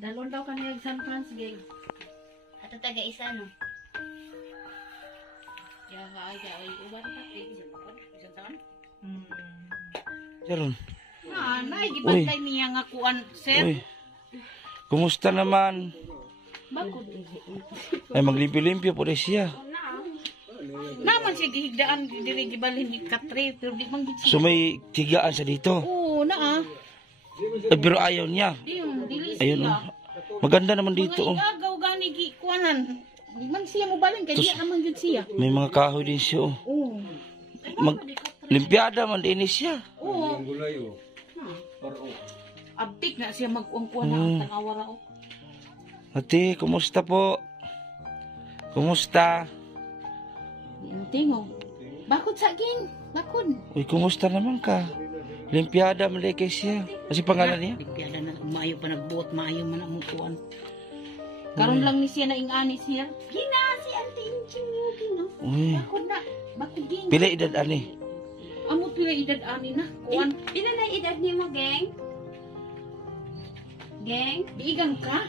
Dalon daw kaniyang San Franz gay. Ato taga isa no. Ya ay uban pa isang taon. Jaron. Naigibantay niya nga kuan, sir. Uy. Kumusta naman? Bakod. Ay maglimpyo-limpyo po rin siya. Naman siya gihigdaan diri gibalhin ni Katre, pero di man gid siya. So may tigaan sa dito. Oo, naa. Pero ayaw niya. Dili siya. Ayun oh. Maganda naman dito oh. Mga igagaw gani gi kuanan. Di man siya mo balhin kay di naman gid siya. May mga kahoy din siya oh. Oo. Limpiada man din siya. Oo. Abtik na siya mag-uang-kuan na ang tangawara o. Ate, kumusta po? Kumusta? Tingog. Bakod sa akin. Bakod. Uy, kumusta naman ka? Limpiada man din kay siya. Kasi pangalan niya? Limpiada na. Maayo pa nagbuot. Maayo man ang kuan. Karon lang ni siya na ingani siya. Gina si Ate Inching Gina. Uy. Bakod na. Bakod gina. Pila edad ani? Amo pila edad ani na. Kuan. Pila na edad ni mo, geng? Geng? Biigang ka?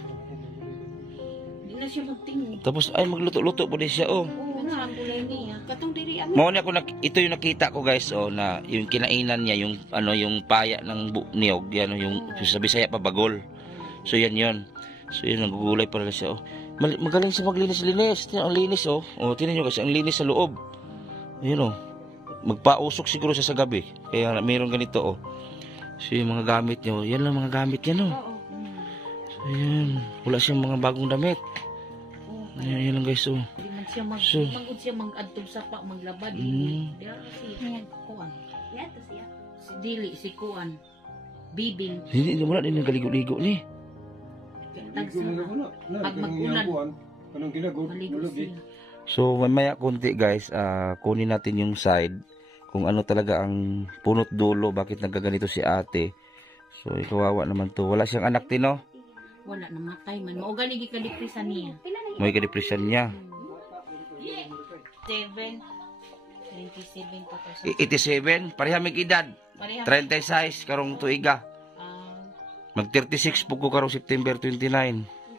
Di na siya magtingin. Tapos ay magluto-luto po din siya oh. Oo na, ang gulay niya. Katong diri ang... Mo ni ako ito yung nakita ko guys oh na yung kinainan niya yung ano yung paya ng niyog yan yung sa Bisaya pa bagol. So yan yon. So yun nagugulay pala siya oh. Magaling siya maglinis-linis. Ang linis oh. Oh tingnan niyo kasi ang linis sa loob. Ayun oh. Magpausok siguro siya sa gabi. Kaya mayroon ganito oh. So yung mga gamit niyo, yan lang mga gamit niya no. So yan, wala siyang mga bagong damit. Yan lang guys oh. Di man siya magud siya mag-adtog sa pa maglabad. Diya si kuan. Yato siya. Si Dili si kuan. Bibing. Hindi wala din nagaligo-ligo ni. Pag mag-ulan. Anong ginagawa? Maligo sila. So mamaya konti guys, kunin natin yung side kung ano talaga ang punot dulo bakit nagaganito si ate. So kawawa naman to. Wala siyang anak tino. Wala namatay man. Mao gani gikadiprisan niya. May ka-depression niya. 27 po. 87, pareha may edad. 36 karong tuiga. Mag 36 po ko karong September 29.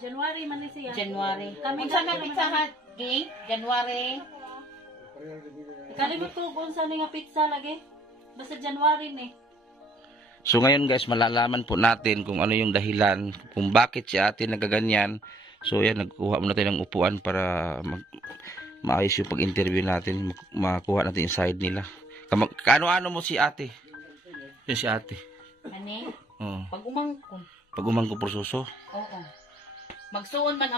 January man ni siya. January. Kami Unsa na pizzahan? Gay? January. Kalimot ko kung saan nga pizza lagi. Basta January ni. So ngayon guys, malalaman po natin kung ano yung dahilan, kung bakit si ate nagaganyan. So yan, nagkuha muna tayo ng upuan para maayos yung pag-interview natin, makuha natin yung side nila. Kaano-ano mo si ate? Yun si ate. Ani? Oo. Pag umangkon. Pag umangko porsuso? Oo. Magsuon man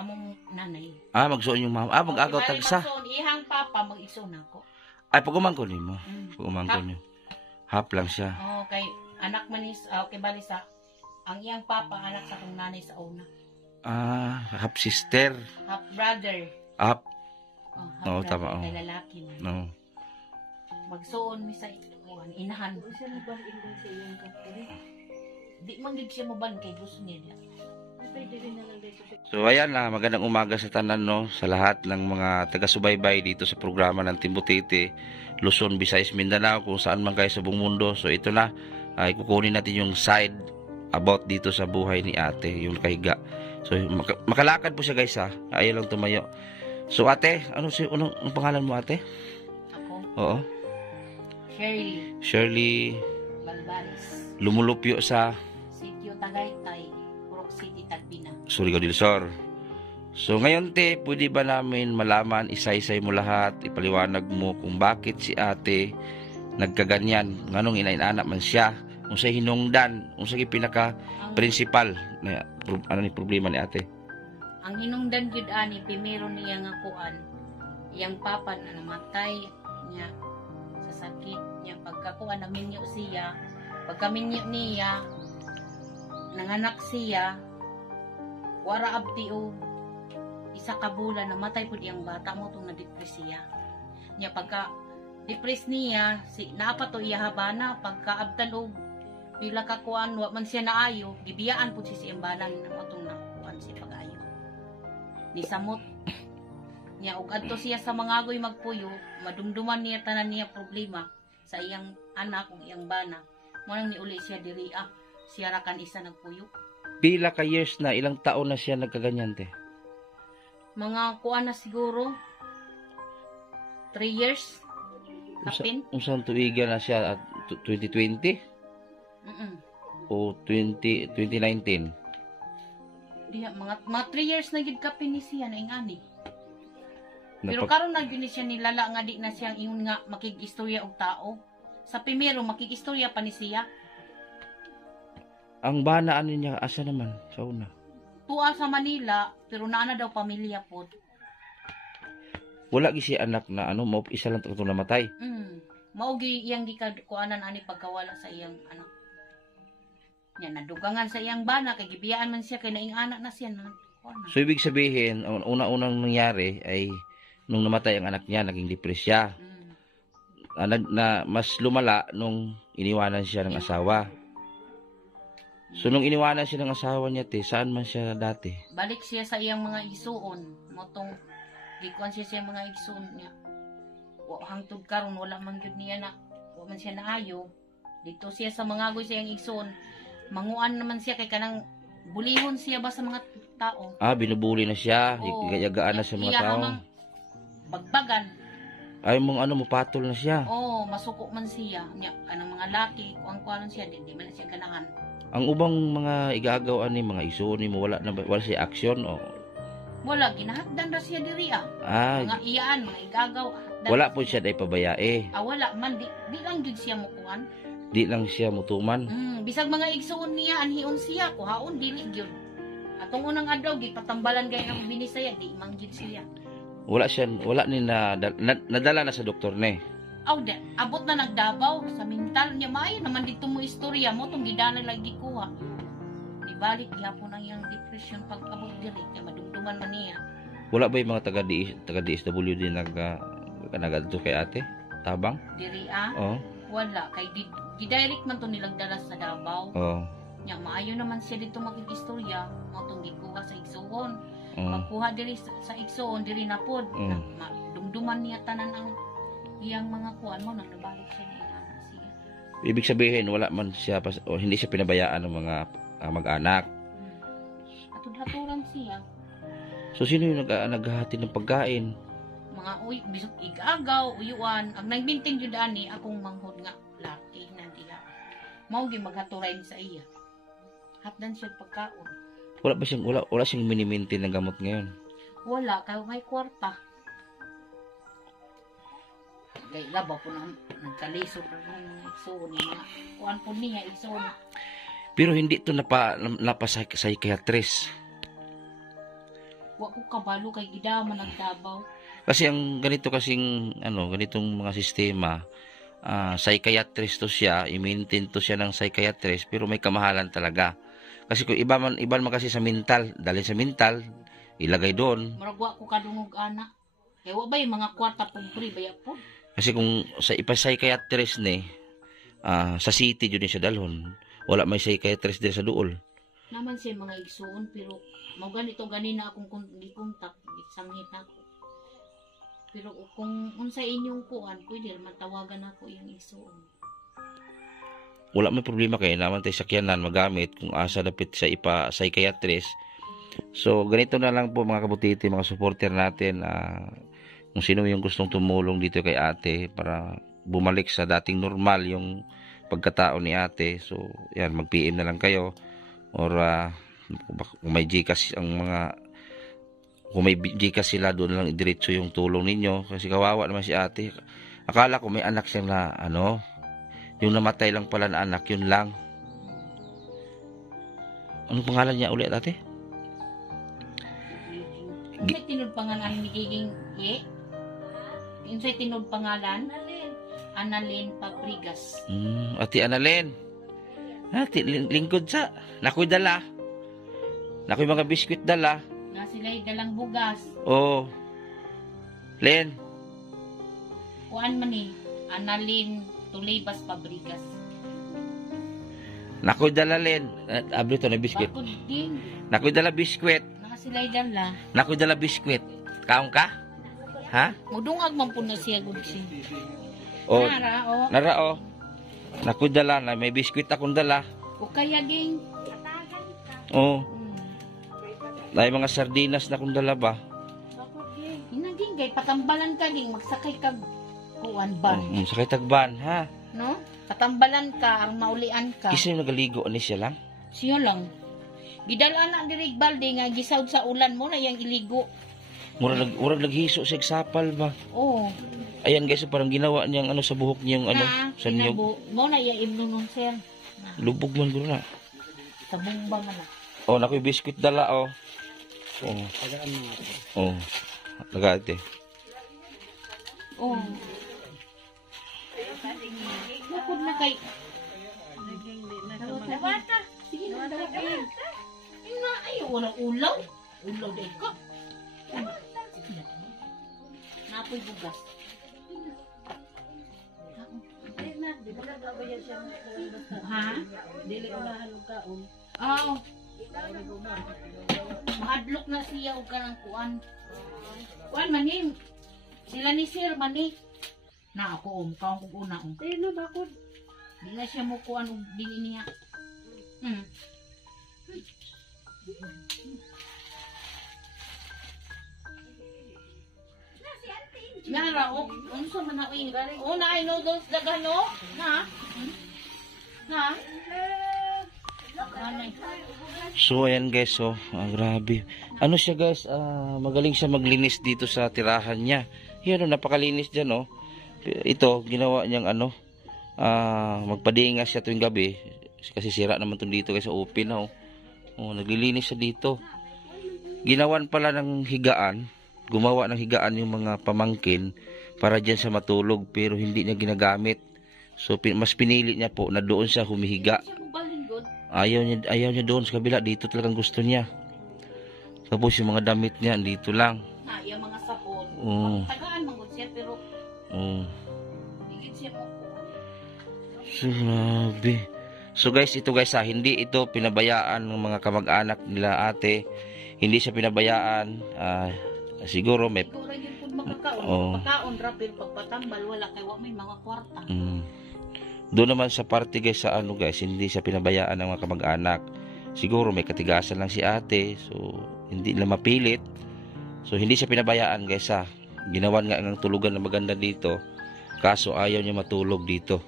among nanay. Magsuon yung mama. Mag-agaw tagsa. Magsuon ihang papa mag-igsoon ako. Ay, pag umangko ni mo. Pag umangko niyo. Half lang siya. Oo, kay anak man is kay balisa. Ang iyang papa anak sa kong nanay sa una. Half sister. Half brother. Half. Half Oo, brother, tama. kay lalaki man. No. Magsuon mi sa inahan. Siya nagbahin din sa iyong kapatid. Di man gid siya maban kay gusto niya. Pwede rin na lang dito siya. So ayan na, magandang umaga sa tanan no, sa lahat ng mga taga-subaybay dito sa programa ng Timbutiti, Luzon, Visayas, Mindanao, kung saan man kayo sa buong mundo. So ito na, kukunin natin yung side about dito sa buhay ni ate, yung kahiga. So makalakad po siya guys ha, ayaw lang tumayo. So ate, anong pangalan mo ate? Ako, Oo. Shirley Shirley Balbaris. lumulupyo sa Sitio Tagaytay, Purok City, Tagbina. Surigao del Sur. So ngayon te, pwede ba namin malaman, isa-isay mo lahat, ipaliwanag mo kung bakit si ate nagkaganyan, nganong inainana man siya, kung sa hinungdan, kung sa pinaka principal na ni problema ni ate. Ang hinungdan gyud ani primero niya nga kuan, iyang papa na namatay niya sa sakit niya pagkakuan na minyo siya, pagkaminyo niya nanganak siya, wara abti o isa ka bulan namatay pud iyang bata mo tong na-depresiya. Nya pagka depres niya si naapa to iya habana pagkaabtan og pila ka kuan wa man siya naayo, gibiyaan pud si iyang banan na tong nakuan si pag-ayo. Ni samot niya og adto siya sa mangagoy magpuyo, madumduman niya tanan niya problema sa iyang anak ug iyang bana. Mo nang niuli siya diri siya ra kan isa nagpuyo. Pila ka years na, ilang taon na siya nagkaganyan, te? Mga kuan na siguro 3 years. Kapin. Unsang tuiga na siya at 2020 o 2019? Diha mga 3 years na gid kapin ni siya na ingani. Pero Napag- karon na gyud ni siya nilala nga di na siyang ingon nga makig-istorya og tao. Sa primero makig-istorya pa ni siya. Ang bana ano niya, asa naman sa una? Tuwa sa Manila, pero naana daw pamilya pod. Wala gi siya anak na ano, mo isa lang itong namatay. Maugi iyang kuanan ani pagkawala sa iyang anak. Nya nadugangan sa iyang bana kay gibiyaan man siya kay naing anak na siya na. Kuanan. So ibig sabihin, ang una-unang nangyari ay nung namatay ang anak niya, naging depresya. Na mas lumala nung iniwanan siya ng asawa. So nung iniwanan siya ng asawa niya, te, saan man siya dati? Balik siya sa iyang mga igsuon. Motong gikuan siya sa iyang mga igsuon niya. Wa hangtod karon wala man gyud niya na wa man siya naayo. Dito siya sa mga agoy sa iyang igsuon. Manguan naman siya kay kanang bulihon siya ba sa mga tao. Binubuli na siya, Oo. gayagaan na sa mga Iya tao. hamang bagbagan. Ay mong ano, mapatol na siya. Oo, masuko man siya. Nya kanang mga laki, kuan siya di man siya ganahan. Ang ubang mga igagaw ani mga iso ni mo wala siya aksyon o Wala ginahagdan ra siya diri ah. ay Mga iyaan, mga igagaw. Hagdan wala ra po siya dai pabayae. Wala man di lang gyud siya mukuan. Di lang siya mutuman. Bisag mga igsuon niya anhiun siya kuhaon dili gyud. Atong unang adlaw gipatambalan gay ang binisaya di man gyud siya. Wala ni nadala na sa doktor ni. Abot na nagdabaw sa mental niya maayo naman dito mo istorya mo tong gidana lagi kuha. Ibalik gyapon ang iyang depression pag abot diri kay madumduman man niya. Wala ba yung mga taga DSWD nagadto kay ate? Tabang? Diri Oo. wala kay gidirect man to nilang dala sa Davao. Oo. Nya maayo naman siya dito makig-istorya mo tong gikuha sa igsuon. Oo. Pagkuha diri sa igsuon diri na pod dumduman niya tanan ang iyang mga kuan mo nang nabalik siya na inana siya. Ibig sabihin wala man siya o hindi siya pinabayaan ng mga mag-anak. Atud-haturan siya. So sino yung naghahati ng pagkain? Mga bisog igagaw, uyuan, ang nagbinting jud ani akong manghod nga laki na diha. Mao gi maghaturay sa iya. Hatdan siya pagkaon. Wala siyang minimintin ng gamot ngayon. Wala kay may kwarta. Kay laba po na nagkalisod ng igsoon niya. Kuan po niya igsoon. Pero hindi to psychiatrist. Wa ko kabalo kay gidaman ang Davao. Kasi ang ganitong mga sistema, psychiatrist to siya, i-maintain to siya ng psychiatrist, pero may kamahalan talaga. Kasi kung iba man kasi sa mental, dahil sa mental, ilagay doon. Murag wa ko kadungog ana. Kay wa ba yung mga kwarta pobre baya po? Kasi kung sa ipa-psychiatrist ni, sa city yun siya dalhon, wala may psychiatrist din sa duol. Naman siya mga igsuon, pero mo ganito ganina akong gikontak, gisanghit ako. Pero kung unsa inyong kuan, pwede matawagan ako yung igsuon. Wala may problema kayo naman tayo sakyanan magamit kung asa dapit sa ipa-psychiatrist. So, ganito na lang po mga kabutiti, mga supporter natin. Kung sino yung gustong tumulong dito kay ate para bumalik sa dating normal yung pagkatao ni ate. So, yan, mag-PM na lang kayo. Or kung may Gcash kung may Gcash sila, doon lang diretso yung tulong ninyo. Kasi kawawa naman si ate. Akala ko may anak siyang na, yung namatay lang pala na anak, yun lang. Anong pangalan niya ulit, ate? Unsay tinud pangalan ni Giging Ye? Unsay tinud pangalan? Annalyn Pabrigas. Ate Annalyn. Ate, lingkod sa. Nakoy dala. Nakoy mga biskwit dala. Na sila'y dalang bugas. Oo. Len. Kuan man ni Annalyn Tulibas Pabrigas. Nakoy dala, Len. Abri to na biskwit. Bakod din. Nakoy dala biskwit. Na sila'y dala. Nakoy dala biskwit. Kaong ka? Ha? Mudungag man po na siya gud siya. O. Nara, oh. Nara, o. Nakoy dala na. May biskwit akong dala. O kaya ging. Oh, Hmm. ay mga sardinas na kung dala ba. Hinaging gay patambalan ka ging magsakay kag kuan ban. Sakay tagban, ha? No? Patambalan ka ang maulian ka. Isa yung nagaligo, ani siya lang? Siya lang. Gidala na dirig balde nga gisawd sa ulan mo na yang iligo. Murag naghiso sa sapal ba? Oh. Ayan guys, so parang ginawa niyang ano sa buhok niyang ano, sa niyog. Mo na yang imnunon sir. Lubog man guro na. Sa bumba man na. Oh, nakoy biskuit dala oh. Oh. Oh. Nagate. Oh. Bukod na kay. Nawata. Sige na, dawat ka. Ina, ay, walang ulaw. Ulaw day ka. Napoy bugas. Ha? Dili unahan og kaon. Oo. Mahadlok na siya og kanang kuan. Kuan manin. Sila ni Sir mani. Na ako kaon kog una. Sino bakod? Di na siya mo kuan og dili niya. Nara o, unsa man na uy. O na ay noodles dagano? Na? Na? Anay. So ayan guys, so grabe. Ano siya guys, magaling siya maglinis dito sa tirahan niya. Yan, napakalinis diyan oh. Ito ginawa niyang ano, magpadinga siya tuwing gabi kasi sira naman tong dito guys sa open na oh. Oh, naglilinis siya dito. Ginawan pala ng higaan, gumawa ng higaan yung mga pamangkin para diyan sa matulog pero hindi niya ginagamit. So mas pinili niya po na doon siya humihiga. Ayaw niya doon sa kabila, dito talagang gusto niya. Tapos yung mga damit niya dito lang. Yung mga sabon. Tagaan mangod siya pero higit siya mo po. So, grabe. So guys, ito guys hindi ito pinabayaan ng mga kamag-anak nila ate. Hindi siya pinabayaan. Siguro may Siguro yung pud makakaon. Pagkaon ra pero pagpatambal wala kay wa may mga kwarta. Doon naman sa party guys sa ano guys, hindi siya pinabayaan ng mga kamag-anak. Siguro may katigasan lang si ate, so hindi na mapilit. So hindi siya pinabayaan guys ha. Ginawan nga ng tulugan na maganda dito. Kaso ayaw niya matulog dito.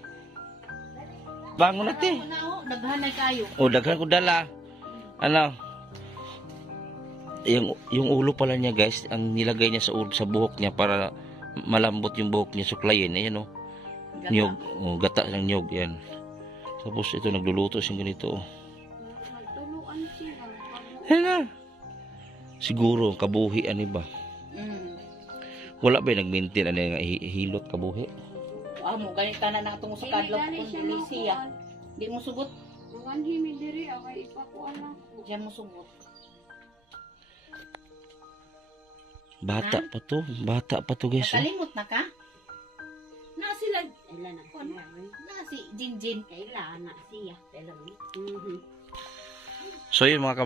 Bangon natin. Daghanay kayo. Oh, daghan ko dala. Ano? Yung ulo pala niya guys, ang nilagay niya sa buhok niya para malambot yung buhok niya suklayin. Ayan oh. Nyog, gata ng nyog yan. Tapos ito nagluluto siyang ganito. Tuluan siya. Hala. Siguro kabuhi ani ba? Wala ba nag-maintain ani nga hilot kabuhi? Mo ganit na natong sa kadlok kun dili siya. Di mo sugot. Mugan himi diri okay ipakuan na. Diyan mo sugot. Bata pa to guys. Kalimot na ka? Na sila Ila na. na si Jinjin. Kaila na siya. So yun mga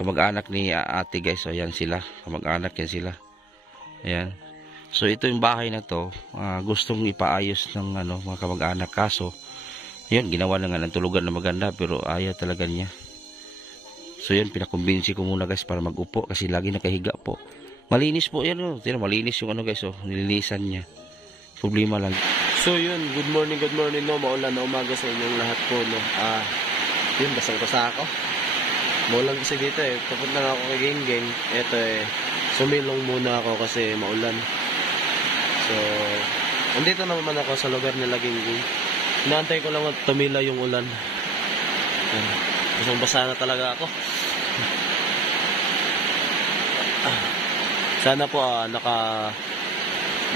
kamag-anak ni ate guys. So yan sila, kamag-anak yan sila. Ayan. So ito yung bahay na to, gustong ipaayos ng ano, mga kamag-anak kaso yun, ginawa na nga ng tulugan na maganda pero ayaw talaga niya. So yun, pinakumbinsi ko muna guys para mag-upo kasi lagi nakahiga po. Malinis po yan oh. Tira, malinis yung ano guys oh, nilinisan niya. Problema lang. So yun, good morning no, maulan na umaga sa inyong lahat po no. Yun, basang sa ako. Maulan kasi dito eh, papunta na ako kay Geng. Eto sumilong muna ako kasi maulan. So, andito naman ako sa lugar nila Geng. Inaantay ko lang at tumila yung ulan. Basang basa na talaga ako. Sana po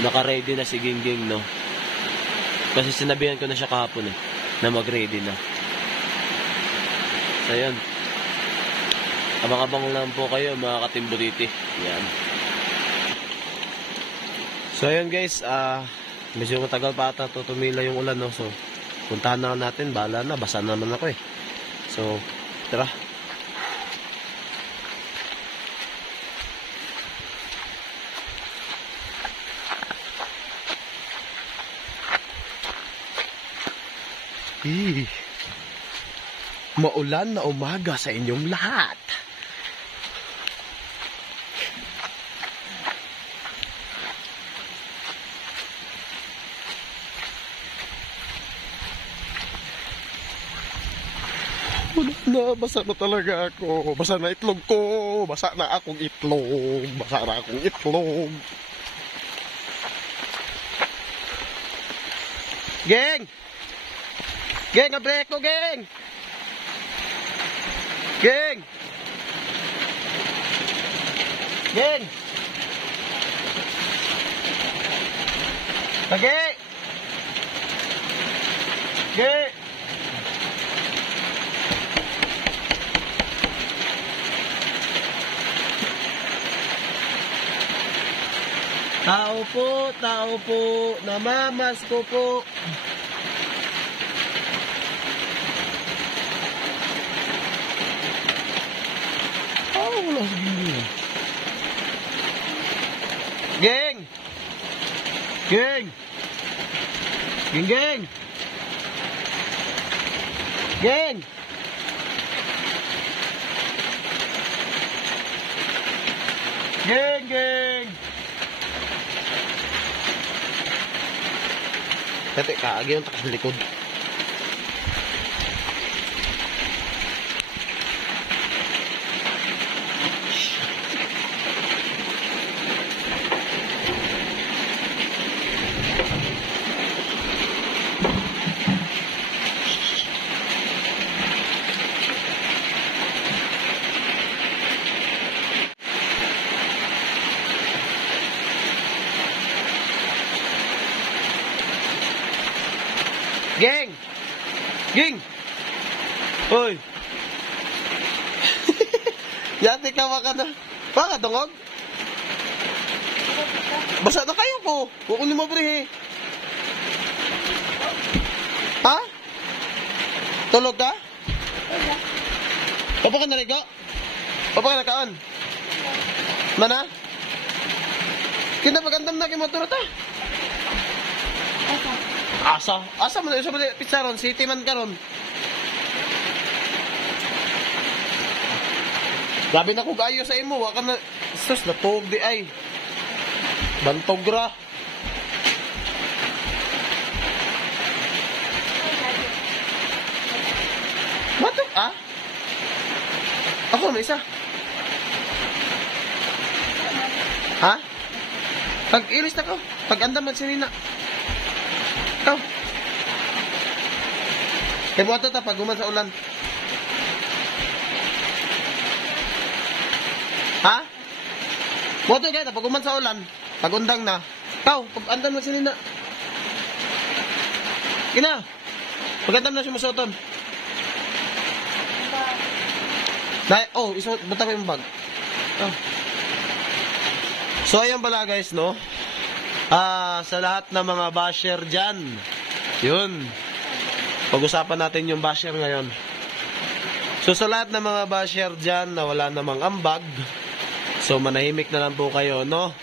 naka-ready na si Geng no. Kasi sinabihan ko na siya kahapon na mag-ready na. So yun. Abang-abang lang po kayo mga katimburiti. Yan. So yun guys, medyo matagal pa ata tumila yung ulan no. So puntahan na natin, bahala na, basa naman ako So tara. maulan na umaga sa inyong lahat. Wala na, basa na talaga ako. Basa na itlog ko. Basa na akong itlog. Basa na akong itlog. Geng! Geng, abre ko, geng! Geng! Geng! Lagi! Geng! Tao po, namamas ko po. Wala sa gini. Geng! Geng! Geng, geng! Geng! Geng, geng! Kati, kaagi yung takas likod. Geng! Geng! Hoy! Yati ka maka na. Baka dungog? Basa na kayo ko. Kukunin mo pre. Ha? Tulog ka? Papa ka narigo? Papa ka nakaon? Mana? Kita magandam na kay motor ta. Asa mo na yung pizza ron? City man ka ron. Grabe na ko gayo sa imo. Waka na, sus, natog di ay. Bantog ra. Batok, ah? Ako, may isa. Ha? Pag-ilis na ko. Pag-andaman si Nina. Ikaw. Kaya buhat ta pag guman sa ulan. Ha? Buhat ta pag guman sa ulan. Pag undang na. Ikaw, pag andam na sinina. Gina. Pag andam na sumusoton. Oh, buta ko yung bag. Oh. So, ayan pala guys, no? Sa lahat ng mga basher dyan, yun, pag-usapan natin yung basher ngayon. So sa lahat ng mga basher dyan na wala namang ambag, so manahimik na lang po kayo, no?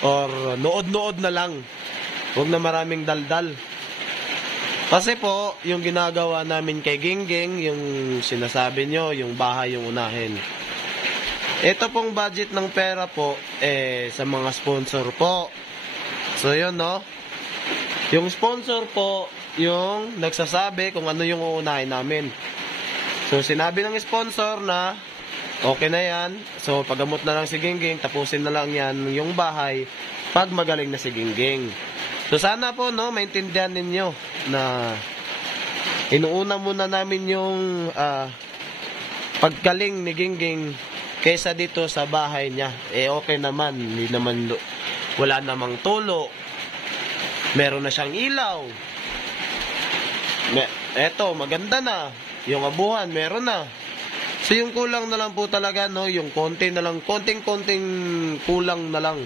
Or nood-nood na lang, huwag na maraming daldal. Kasi po, yung ginagawa namin kay Gingging, yung sinasabi nyo, yung bahay yung unahin. Ito pong budget ng pera po, sa mga sponsor po. So, yun, no? Yung sponsor po, yung nagsasabi kung ano yung uunahin namin. So, sinabi ng sponsor na okay na yan. So, paggamot na lang si Gingging, tapusin na lang yan yung bahay pag magaling na si Gingging. So, sana po, no, maintindihan ninyo na inuuna muna namin yung paggaling ni Gingging kaysa dito sa bahay niya. Okay naman, hindi naman wala namang tulo. Meron na siyang ilaw. Eto, maganda na. Yung abuhan, meron na. So, yung kulang na lang po talaga, no? Yung konti na lang, konting-konting kulang na lang.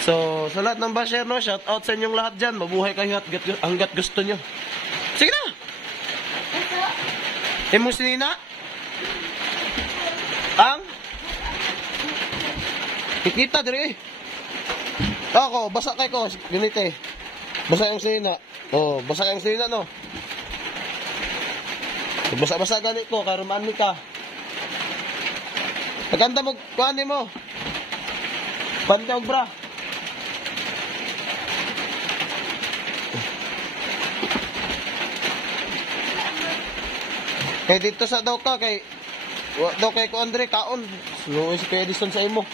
So, sa lahat ng basher, no? Shout out sa inyong lahat dyan. Mabuhay kayo hanggat gusto nyo. Sige na! Emos Nina? Ang? Ikita, diri. Ako, basa kay ko. Ganito eh. Basa yung sinina. Oh, basa yung sinina, no? Basa-basa ganit ko, karumaan ni ka. Naganda mo, kuhanin mo. Banda og bra. Kay dito sa daw ka, kay daw kay ko Andre, kaon. Sunuin si Kuya Edison sa imo.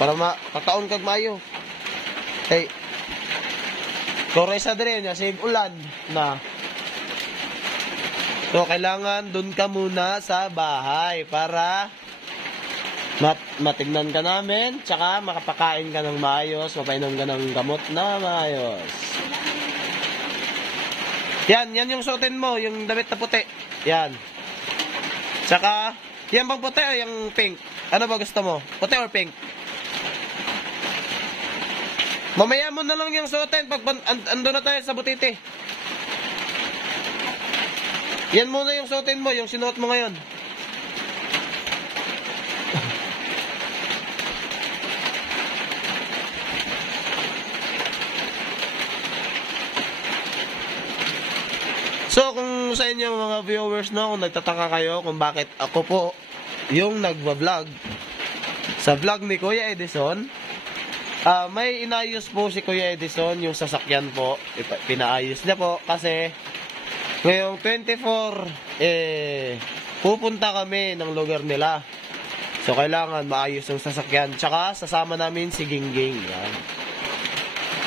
Para makakaon kag maayo. Hey, Koray sa dire niya, sig ulan na. So, kailangan dun ka muna sa bahay para matignan ka namin, tsaka makapakain ka ng maayos, mapainom ka ng gamot na maayos. Yan yung suotin mo, yung damit na puti. Yan. Tsaka, yan bang puti o yung pink? Ano ba gusto mo? Puti or pink? Mamaya mo na lang yung suotin pag ando na tayo sa butiti. Yan muna yung suotin mo, yung sinuot mo ngayon. So, kung sa inyo mga viewers, no, kung nagtataka kayo kung bakit ako po yung nagva-vlog sa vlog ni Kuya Edison, may inayos po si Kuya Edison yung sasakyan po. Pinaayos niya po kasi ngayong 24, pupunta kami ng lugar nila. So, kailangan maayos yung sasakyan. Tsaka, sasama namin si Gingging. Yan.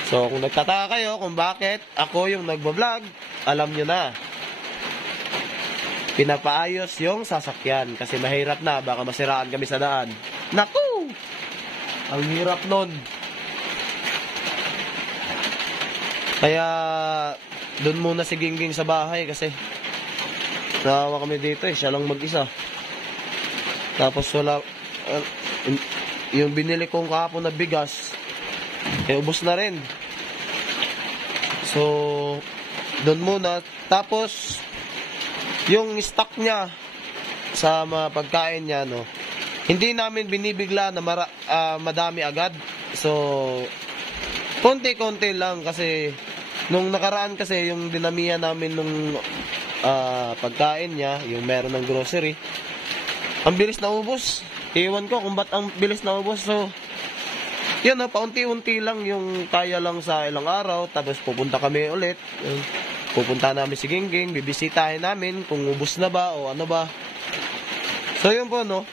So, kung nagtataka kayo kung bakit ako yung nagbablog, alam nyo na. Pinapaayos yung sasakyan kasi mahirap na, baka masiraan kami sa daan. Naku! Ang hirap nun. Kaya, doon muna si Gingging sa bahay kasi naawa kami dito siya lang mag-isa. Tapos wala, yung binili kong kahapon na bigas, ubos na rin. So, doon muna. Tapos, yung stock niya sa mga pagkain niya, no, hindi namin binibigla na madami agad. So, konti-konti lang kasi nung nakaraan kasi yung dinamihan namin nung pagkain niya, yung meron ng grocery, ang bilis na ubos. Iwan ko kung ba't ang bilis na ubos. So, yun, paunti-unti lang yung kaya lang sa ilang araw. Tapos pupunta kami ulit. Pupunta namin si Gingging, bibisitahin namin kung ubos na ba o ano ba. So, yun po, no.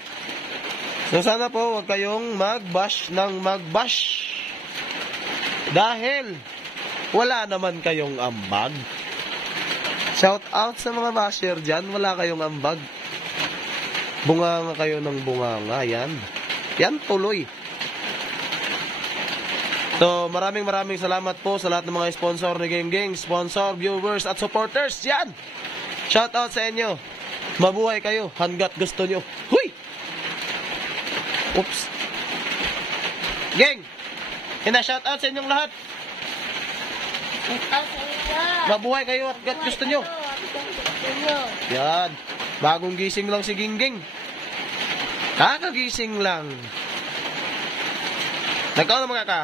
So, sana po huwag kayong mag-bash ng mag-bash. Dahil wala naman kayong ambag. Shout out sa mga basher dyan, wala kayong ambag. Bunganga kayo ng bunganga, yan. Yan tuloy. So, maraming salamat po sa lahat ng mga sponsor ni Gingging, sponsor, viewers, at supporters. Yan! Shout out sa inyo. Mabuhay kayo hanggat gusto nyo. Huy! Oops. Gang! Shout out sa inyong lahat. Mabuhay kayo hanggat gusto nyo. Yan. Bagong gising lang si Gingging. Kakagising lang. Nagkaon na mga ka?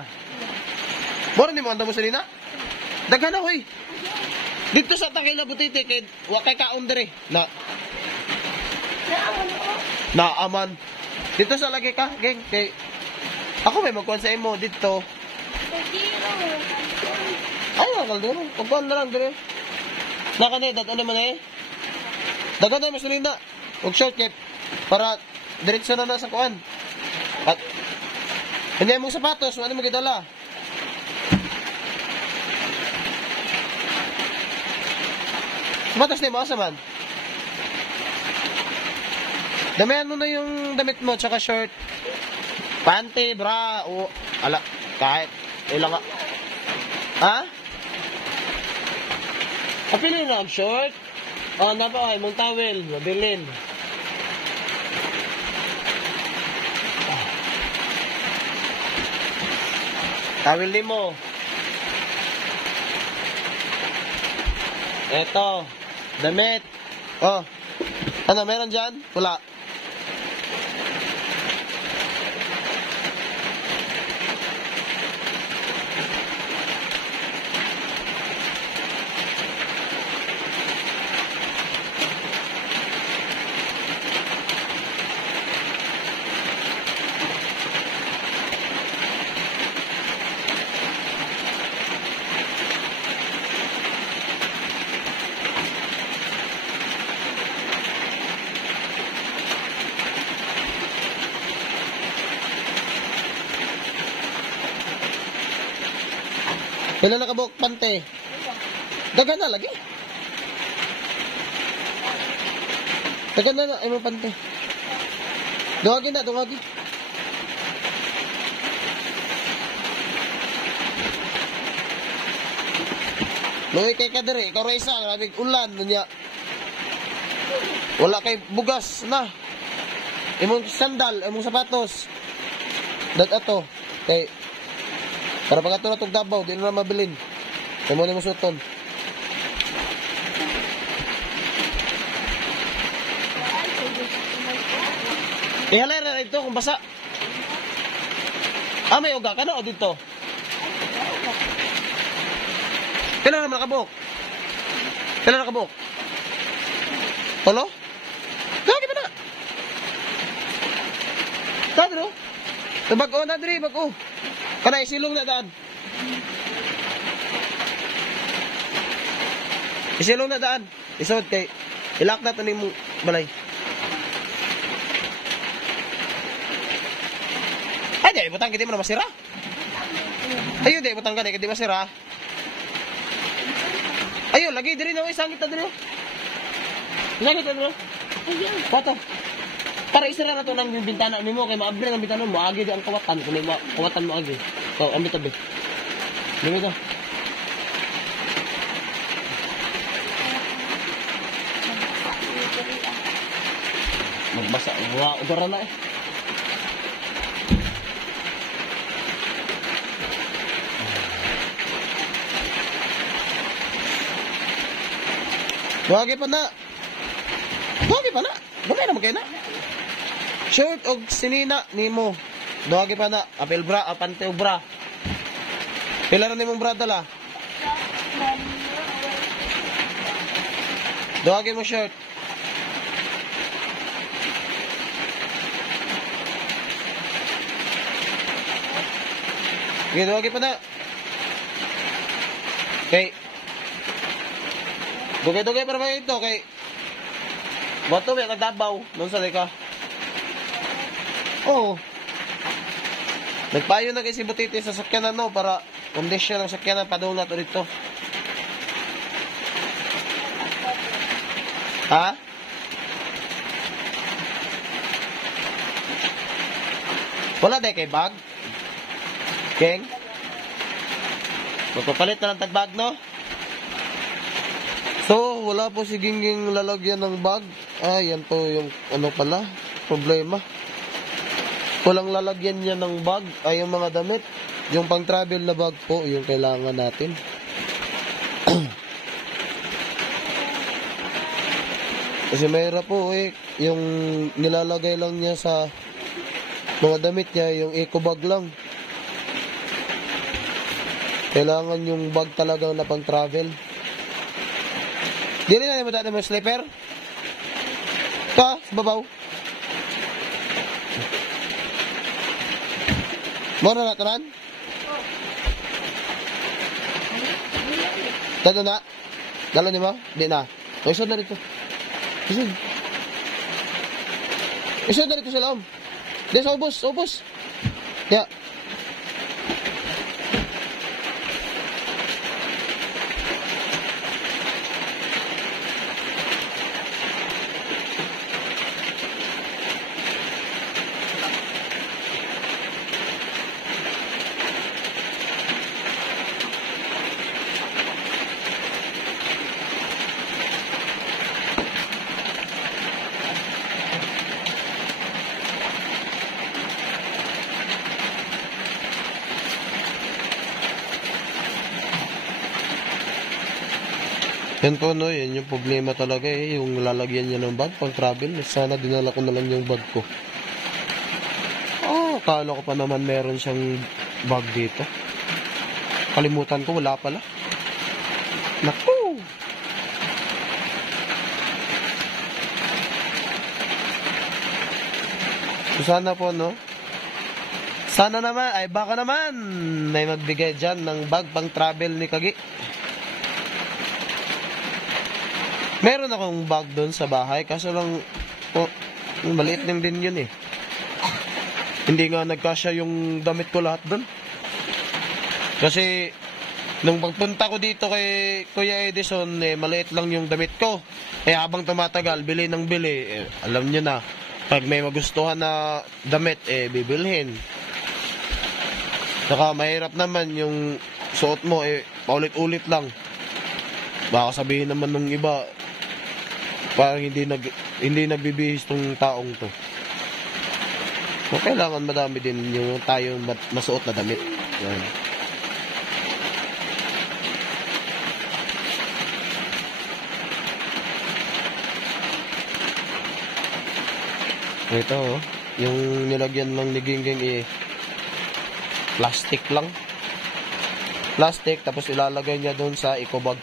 Moro ni mo anda mo sa nina? Daghan ako eh. Dito sa Takila Butiti kay wakay kaon dire na. Naaman. Dito sa lagi ka, geng, kay ako may magkuhan sa imo dito. Ay, wakal doon. Pagkuhan na lang dire. Nakanay, ano man eh. Daghan na mo sa nina. Huwag shortcut para diretso na sa kuhan. At hindi mong sapatos, ano magdala? Sapatos na mo, asa man? Damihan mo na yung damit mo, tsaka short. Panty, bra, o, ala, kahit, ilang, ha? Kapili na ang short. O, napakay, mong towel, mabilin. Tawil din mo. Eto. Damit. Oh. Ano, meron dyan? Wala. Pila na kabuok pante? Dagan na lagi. Dagan na ay mo pante. Dungagi na, dungagi. Luwi kay kadiri, ikaw raisa, nabig ulan niya. Wala kay bugas na. Imong sandal, imong sapatos. Ato. Kay para pag ato na itong Davao, di na mabilin. Kaya mo na mo suton. Ihalera ito kung basa. May uga ka na o dito? Kailan naman nakabuk? Kailan nakabuk? Tolo? Lagi ba na? Tadro? Bago na diri, bago. Kana isilong na daan. Isilong na daan. Isod kay ilak na tanim mo balay. Ay, di butang kiti mo na masira. Ayo di butang ka di kiti masira. Ayo lagi diri na isang kita diri. Isang kita diri. Ayo. Pato. Para isira na to ng bintana nimo kay maabre ng bintana mo agi di ang kawatan kun mo kawatan mo agi. So ambit tabi. Dili to. Magbasa wa udara na eh. Wagi pa na. Wagi pa na. Gamay na magkaya na. Short og sinina nimo. Wagi pa na. Apel bra, apante bra. Pila ra nimong bra dala? Wagi mo short. Sige, wagi pa na. Okay. Dugay-dugay para ba ito kay Bato may kadabaw doon sa deka. Oo. Nagpayo na kay si Butiti sa sakyanan no para kondisyon ng sakyanan padung na to dito. Ha? Wala day kay bag? Keng? Magpapalit na ng tagbag no? So, wala po si Gingging lalagyan ng bag. Yan po yung ano pala, problema. Walang lalagyan niya ng bag, yung mga damit. Yung pang-travel na bag po, yung kailangan natin. Kasi mayroon po yung nilalagay lang niya sa mga damit niya, yung eco bag lang. Kailangan yung bag talagang na pang-travel. Dili na naman dati mo slipper? Pa, sa babaw. Mora na tanan? Dado na? Dalo niyo mo? Di na. Isod na dito. Isod. Isod na dito sa laom. Di sa ubos, ubos. Kaya. Yan po no, yan yung problema talaga yung lalagyan niya ng bag pang travel. Sana dinala ko na lang yung bag ko. Akala ko pa naman meron siyang bag dito. Kalimutan ko, wala pala. Naku! So, sana po no, sana naman, baka naman may magbigay dyan ng bag pang travel ni Kagi. Meron akong bag doon sa bahay, kaso lang, maliit lang din yun Hindi nga nagkasya yung damit ko lahat doon. Kasi, Nung pagpunta ko dito kay Kuya Edison, maliit lang yung damit ko. Habang tumatagal, bili ng bili. Alam nyo na, pag may magustuhan na damit, bibilhin. Saka mahirap naman yung suot mo, paulit-ulit lang. Baka sabihin naman ng iba, parang hindi nagbibihis tong taong to. So, kailangan madami din yung tayong masuot na damit. Yan. Ito, yung nilagyan lang ni Gingging plastic lang. Plastic, tapos ilalagay niya doon sa eco bag.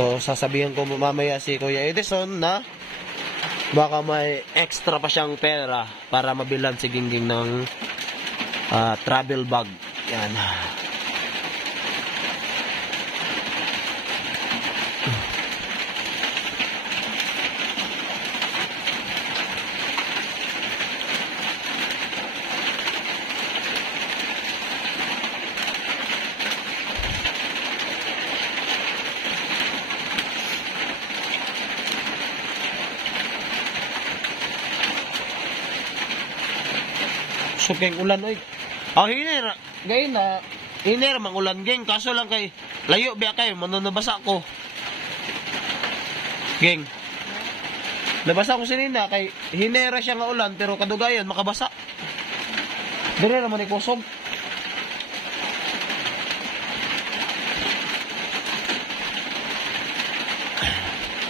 So, sasabihin ko mamaya si Kuya Edison na baka may extra pa siyang pera para mabilan si Gingging ng travel bag. Yan. So, kayong ulan, oy. Hinera. Gayun na. Hinera, mang ulan, geng. Kaso lang kay layo, biya kayo. Manunabasa ko. Geng. Nabasa ko sinina kay hinera siya nga ulan, pero kadugayan, makabasa. Dire naman ikusog.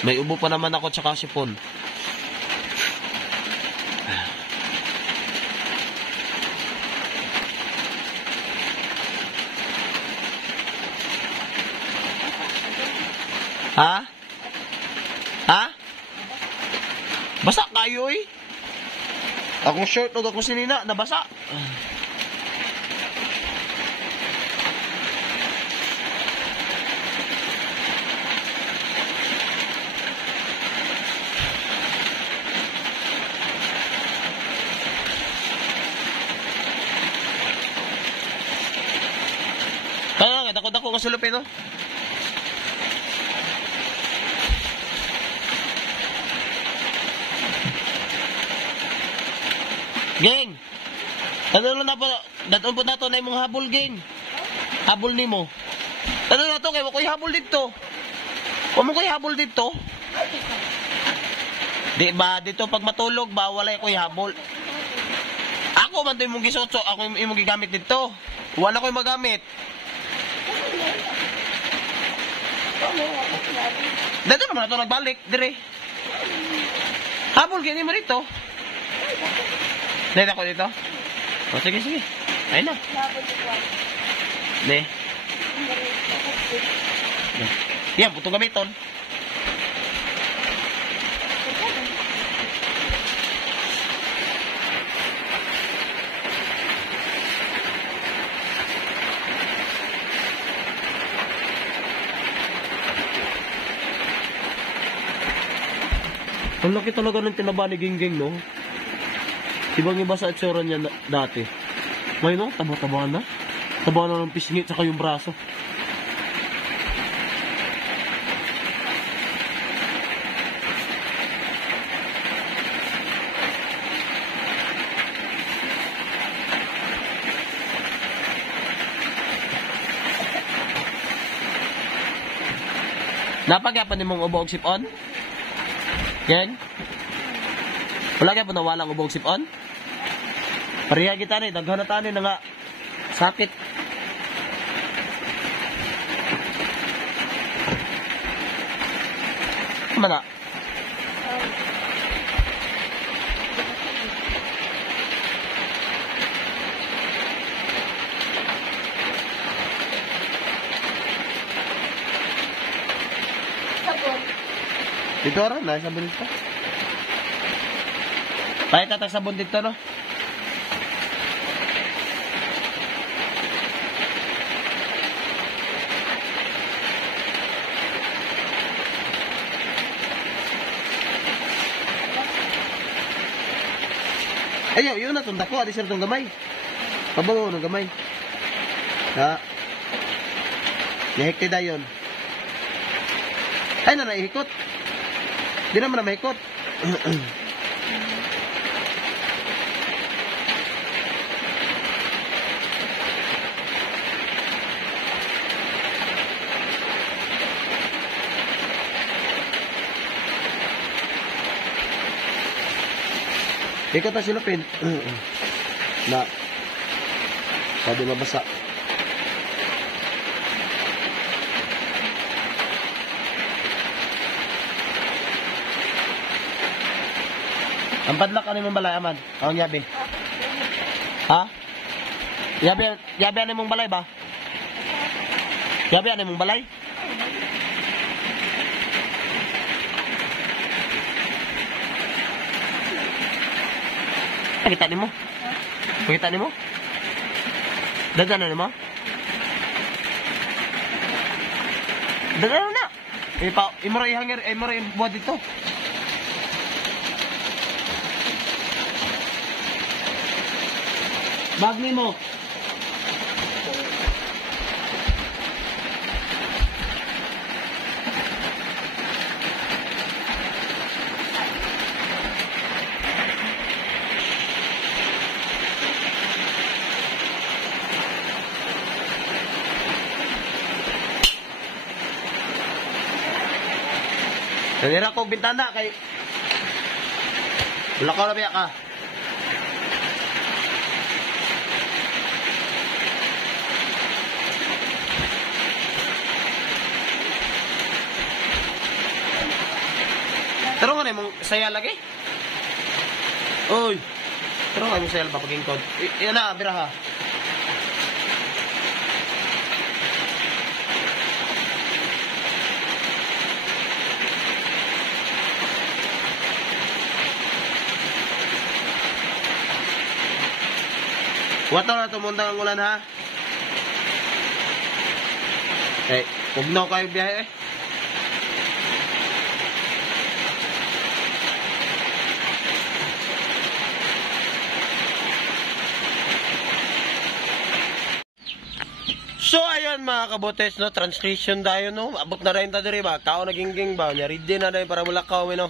May ubo pa naman ako tsaka sipon. Ha? Ha? Basa kayo eh. Akong shirt o akong sinina, nabasa. Kaya nga, dako-dako ka sa lupin, no? Geng, ano na po, datun po na to na imong habol, geng. Habol ni mo. Ano na to, kaya wakoy habol dito. Wamo koy habol dito. Di ba, dito pag matulog ba, wala ko'y habol. Ako man to imong gisotso, ako imong gigamit dito. Wala ko'y magamit. Dito naman na to nagbalik, dire. Habol, gini mo dito. Dito ako dito? O, sige, sige. Ayun na. Ne. Yan, putong gamiton. Ang laki talaga ng tinaba ni Gingging, no? Ibang iba sa itsura niya dati. Ngayon, no? Taba-taba na. Taba na ng pisngi tsaka yung braso. Napagyapan ni mong ubog sipon? Yan? Wala kaya po nawalang ubog sipon? Pariya kita ni, daghan na tani na nga sakit. Mana? Dito rin, nasa sabon dito. Pahit natin sabon dito, no? Ayaw, yun na, tunda ko. Adi sir itong gamay. Pabango ng gamay. Ha? Nahikti dayon. Ay, na naihikot. Di naman na mahikot. Ikot na silupin. Na. Sabi mabasa. Ang padlak ano mong balay, Aman? Ang yabi. Ha? Yabi ano mong balay ba? Yabi ano mong balay? Pakita ni mo? Pakita ni mo? Dadaan na mo? Dadaan na! Imura ihangir, imura buat dito. Bag ni mo. Nanira ko bintana kay Lakaw na biya ka. Taro nga na mong saya lagi? Oy! Taro nga mong saya pa pagingkod. Yan na, biraha. Wato na tumundang ang ulan ha. Eh, pugnaw kayo biyahe eh. So ayun mga kabotes no, translation tayo no. Abot na rin tayo ba? Kao naging ba? Nya ready na rin para mulakaw no.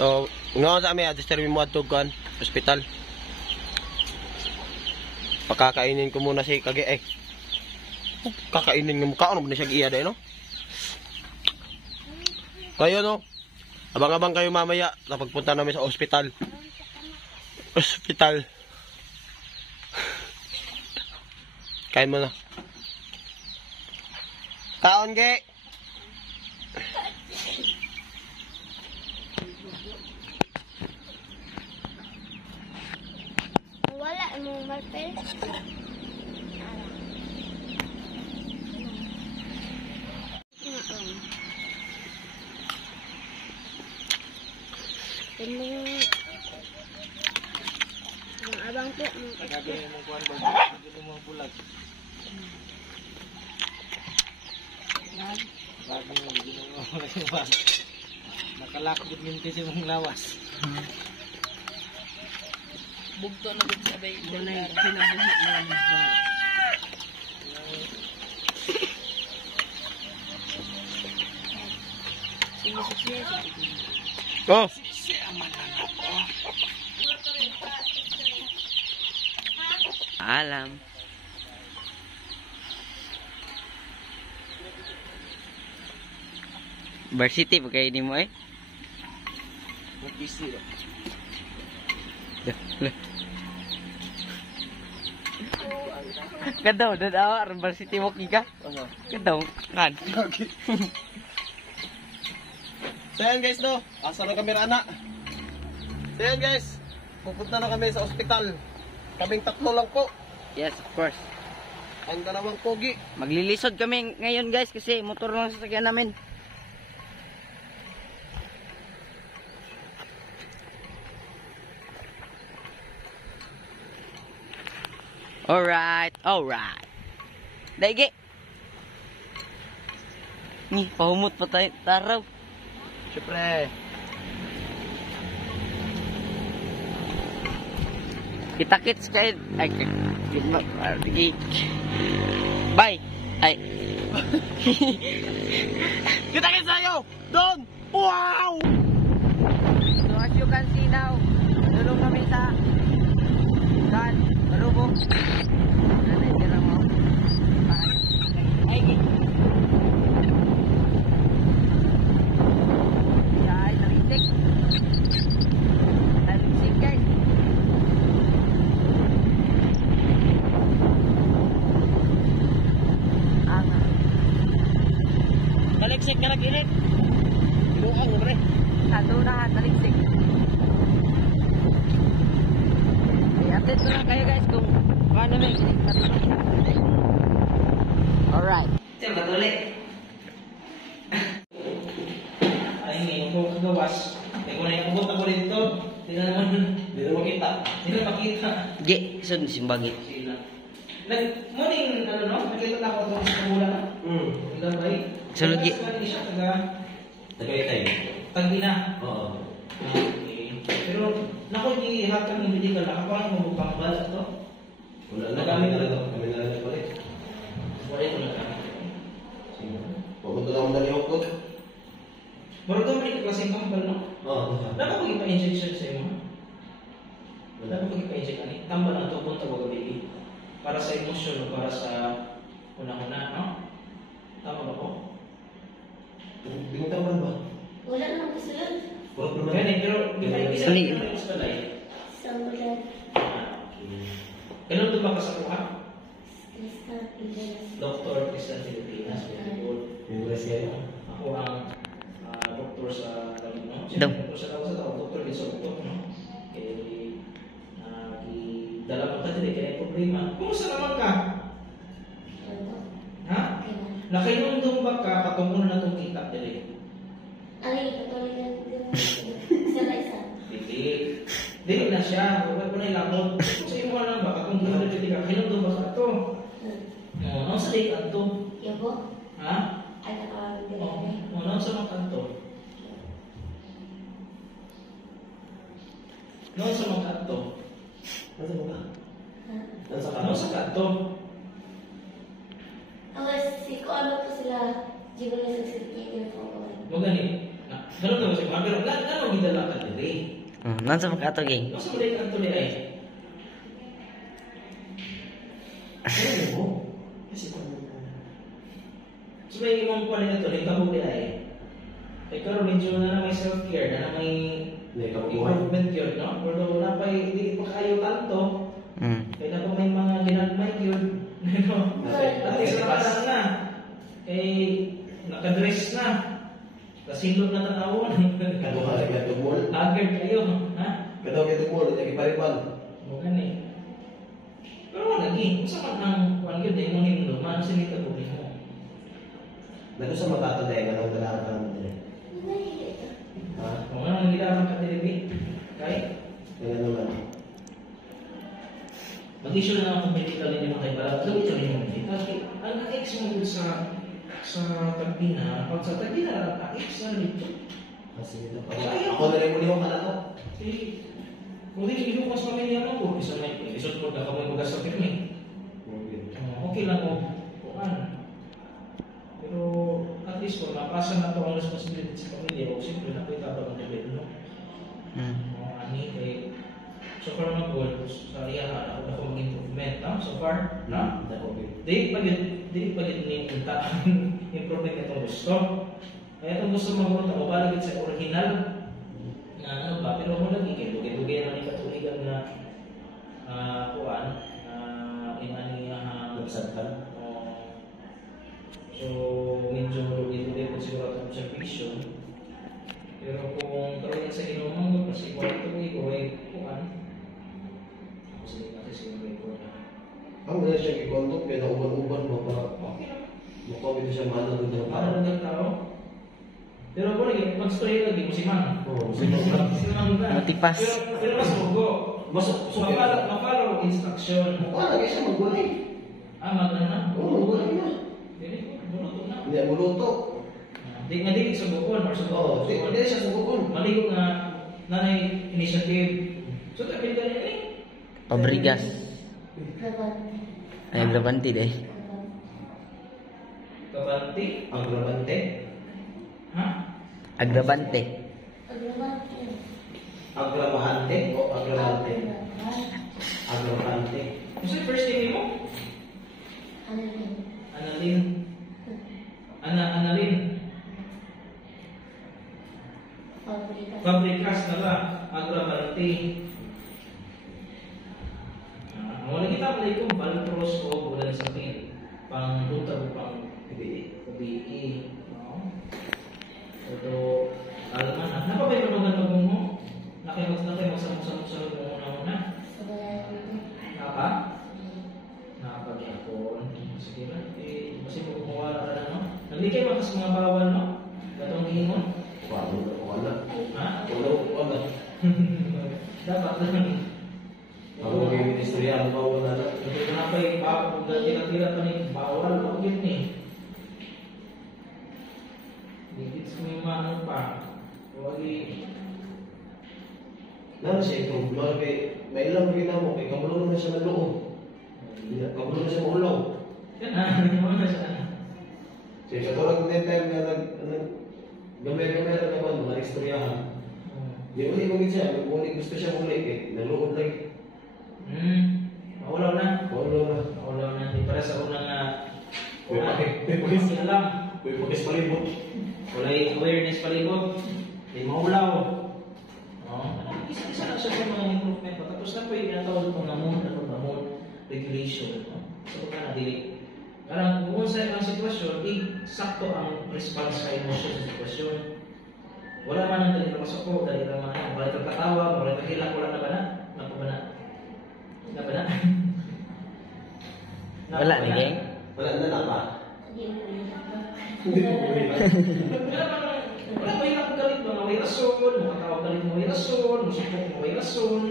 So, ngayon sa amin, disturbin mo at tugan, hospital. Pakakainin ko muna si Kage eh. Kakainin ng mukha, ano ba na siya iya no? Kayo no, abang-abang kayo mamaya na pagpunta namin sa hospital. Hospital. Kain mo na. Kaon, Ge. Wala mong marpel. Yung abang po. Nakalakot minti si mong lawas. Bugto na gud sabay Dunay sinabuhi na ba. Oh. Alam. Varsity pa kayo ni mo eh. Mag-busy. Kadaw, dadaw, varsity mo kika. Kadaw, kan. Okay. So yan guys no, asa na kamera na. So yan guys, pupunta na kami sa ospital. Kaming tatlo lang po. Yes, of course. Ang dalawang pogi. Maglilisod kami ngayon guys kasi motor lang sa sasakyan namin. Alright. Daigi. Ni, pahumot pa tayo. Taraw. Siyempre. Kita-kits kayo. Ay, bye. Ay. Kita-kits tayo! Doon! Wow! So as you can see now, tulong kami sa Marubong. Nanay sila mo. Ay, guys, naritik. Naritik guys. Taliksik ka nag-init. Iluang mo rin. Sandunahan, taliksik. I-update ko lang kayo guys kung paano may alright. Ito matuloy. Ay, ngayon ko kagawas. Kaya kung naikabot ako dito, hindi na naman makita. Hindi na makita. Di, sun simbagit. Sila. Morning, ano no? Nakita na ako itong isang bulan na. Ilang ba Sunod gi. Hindi siya taga-itay. Tagina. Oo. Okay. Pero, naku, di hatang yung medical. Nakapalang mabukang bala ito. Wala na kami na ito. Kami na ito balik. Wala ito na kami. Papunta na akong dalihok ko. Baru ito may klaseng kambal, no? Oo. Dapat ko ipa-injection sa iyo. Dapat ko ipa-inject ani. Tambal ang tupon tawag gabi. Para sa emosyon o para sa una-una, no? Tama ba ko? Binutaman ba? Wala namang kasunod. Puro naman. Ganyan, pero isa Sali. na yung salay. Isang bulan. Ganun doon ba ka sa kuha? Krista, Pilipinas. Dr. Christian Filipinas. Yung guys kayo. Ako ang doktor sa no? Daw. Doktor sa tao, doktor din sa utok, no? Kaya dala mo ka dili kaya problema. Kumusta naman ka? Ha? Nakainundong ba ka katong una na itong kita dili? Ay, patuloy na isa na isa. Dili. Dili na siya. Huwag ko na ilamod. Sa iyo mo lang ba? Katong una na ka. Kainundong ba ka ito? Oo. Ano sa date ito? Yabo? Ha? Ay, nakawag din. Oo. Ano sa mga kanto? Ano sa mga kanto? Nasa mo ka? Nasa ka? Ano sa kanto? Ang si ko ano po sila, Jibo na sa sige ko. Mo gani. Ganun na ba siya? Pero ano gidala ka dili? Nansa mo kato gang? Ano sa mga kanto ni ay? Ano mo? Kasi kung So may imong pa rin ito, nagkabog ni ay. Kaya karoon medyo na may self-care, na may improvement yun, no? Although na pa hindi pa kayo tanto, kaya na pa may mga ginagmay yun. At least nakasang na. Nakadress na. Kasilog na tanawon. kadumol. Haggard kayo, ha? Kadumol, hindi paripal. O gani. Pero wala lagi, kung saan ang kuwan yun, dahil mo nindong, maano sinita po mo. Nado sa matato dahil anong dalaran ka naman din. Ha? Kung ano nang gilaman ka dilibi, kaya? Kaya naman. Mag-issue na ako medical din yung mga kaibalat. Lagi ito rin yung medical. Ang na-ex mo dun sa Tagina, pag sa Tagina, na-ex na dito. Kasi ito. Ako na rin muli mo ka na to. Kung di ilukas pamilya mo po, isot po na kami mag-asal kami. Okay lang po. Pero at least po, napasa na ito ang responsibility sa pamilya o siyempre na po itabang ang debit, no? Ani, kay so far mga goal, sa riyahan ako mag-improvement, no? So far, no? Di pa yun ni improvement itong gusto. Kaya itong gusto mag-unta, mabalagit sa original na ano ba, pero mo lagi kayo, dugay-dugay na ni katuligan na kuwan, inani Nagsadkan. so medyo dugay-dugay po siguro itong observation. Pero kung karoon sa inuman, kasi kung ito ko ay kuwan, kasi siguro ko na. Ang wala siya i-contact, kaya nauban-uban mo pa. Okay lang. Makawin siya mana doon ng Para ng tao. Pero ako lagi, mag-story lagi mo si Mang. Oo, Si Mang na. Matipas. Pero mas mugo. Mas Mapalo instruction. Wala, kaya siya magulay. Magna na. Oo, magulay na. Dili, buluto na. Hindi, muluto. Di nga dili sugukon or Oo, hindi siya sumukon. Maligo nga nanay initiative. So tapos ganyan eh. Pabrigas. Gabante. Ay, Agravante deh. Kabante? Agravante. Ha? Agravante. Agravante. Agravante o agravante? Agravante. Agravante. Kung sa'yo first name mo? Ano yun? Annalyn. Annalyn. Pabrika. Fabricas na ba? Agravante. Ang wala kita pala kung Baltros o bulan sa pin. Pang buta o pang PBE. Ito, alaman na. Napabay mo naman ang mo? Nakimag sa mo una-una. Sa bayan. Napa? Napag-yapon. Sige na. Kasi kumukuha ka na, no? Naglikay mo kasi mga bawal, no? Gatong hingon. Wala. Ha? Wala. Dapat na. Ako magiging istorya, ano ba wala na? Ito na pa yung bawal. Kung tira-tira pa ni bawal, ako yun eh. Digits mo yung ano pa. Wagi. Lalo siya ito, may ilang gina mo, kay kamulo naman siya ng loob. Kamulo na siya maulaw. Yan na. Hindi mo na siya. Siya katulad ng time na gamay-gamay na naman, mga istoryahan. Di ba ibagin siya, gusto siya muli eh, naluod lagi. Maulaw na. Maulaw na. Maulaw na. Di para sa unang May Kasi alam. May pagkis palibot. Walay awareness palibot. Di maulaw. Isa na siya sa mga improvement. Tapos na po yung tinatawag itong namon regulation. So, ka na dili. Parang kung sa ang sitwasyon, sakto ang response sa emotion sa sitwasyon. Wala man ang dali na masako, dali na man ang wala kang katawa, wala kang hilak, wala na ba na? Napabana. Napabana. Wala ni geng. Wala na na ba? Hindi ko yun. Wala ba yung galit mga may rason, makatawag galit mga may rason, musupok mga may rason,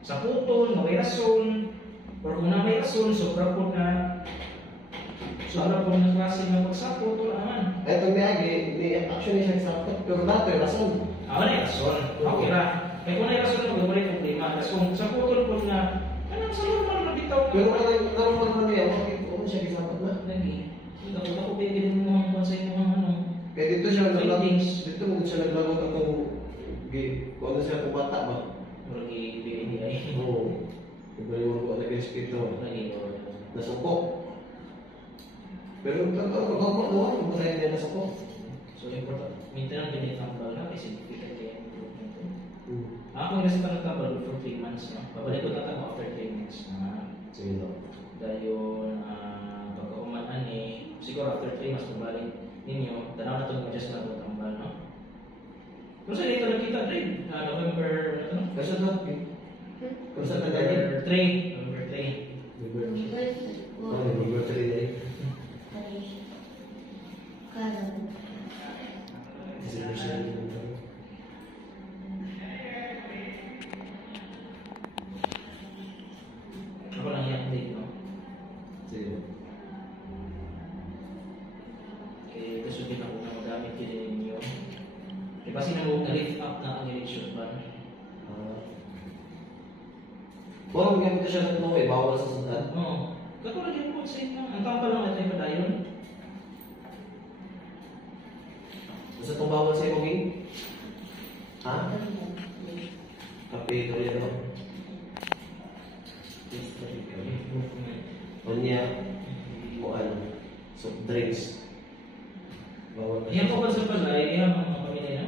saputon mga may rason, or kung na may rason, sobra po na klase ng pagsapot, wala naman. Ito ni actually siya sakto, pero dati rason. Wala yung rason. Okay na. Kaya kung na yung rason, wala yung problema. Kasi kung saputon po na, sa normal na bitaw na. Pero normal naman niya, okay siya gisapat na. Lagi. Hindi ko pwede mo mga kung sa inyo mga ano. Kaya dito siya naglagot, Findings. dito mo siya naglagot akong, kung ano siya kung bata ba? Lagi pwede ay. Oo. Iba yung mga nag-espito, Lagi. nasupok. Pero pagkakagawa naman, kung masaya niya nasupok. So, important. Minsan ang binitambal na kasi significant kaya improvement. Ako kasi pa nagtabal for 3 months. No? Babalik ko tatang after 3 months. Sige lang. Dahil pagkaumanan siguro after 3 months pabalik ninyo, tanaw na ito mag-adjust na ito tambal. No? Kung saan ito nakita, Dre? November, ano ito? Kasi ito, kung saan na November 3. November 3. November 3 na Ako lang i-update, no? Sige. Kaya gusto din ako na magamit din ninyo. Kaya kasi na-lift up na ang election ban. Parang gamit ko siya sa tunong bawal sa sundan. Oo. Katulad yung po sa inyo. Ang tampal lang natin pa tayo. Basta itong bawal sa iyo, King? Ha? Kape, ito rin ako. Kanya, o ano, soft drinks. Bawal na Iyan po ba sa balay? Iyan ang mga pamilya na?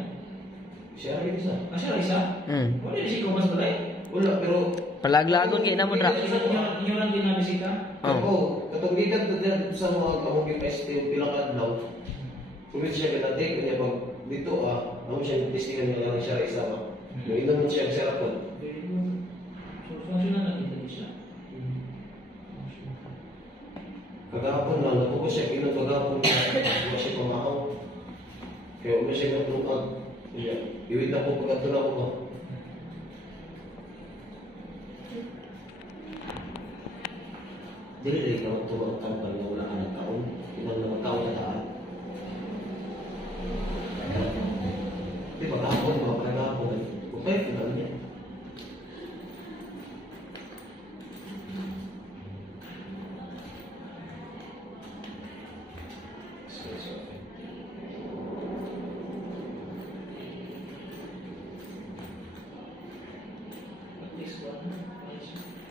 siya rin isa. Kasi Risa? Wala din si Kubas balay? Wala, pero Palaglagon kay na mo dra. Inyo lang din nabisita? Oh. katong gikan na dyan sa mga kamuging ST yung pilang adlaw. Kumit siya kinatik, kanya pag dito ako siya testingan niya lang siya isa ba. Yung inamin siya ang sarapon. Very good. So, functional na din siya. Kagahapon na, napuko siya, kinang kagahapon na, hindi siya pamahaw. Kaya ulo siya natulungan. Iwit na po pagkatulong ko ba. Dili rin ka magtulong tampal na wala ka nagkaon. Inang na magkaon na taan. Di ba kahapon, mga pagkahapon, upay ko na niya.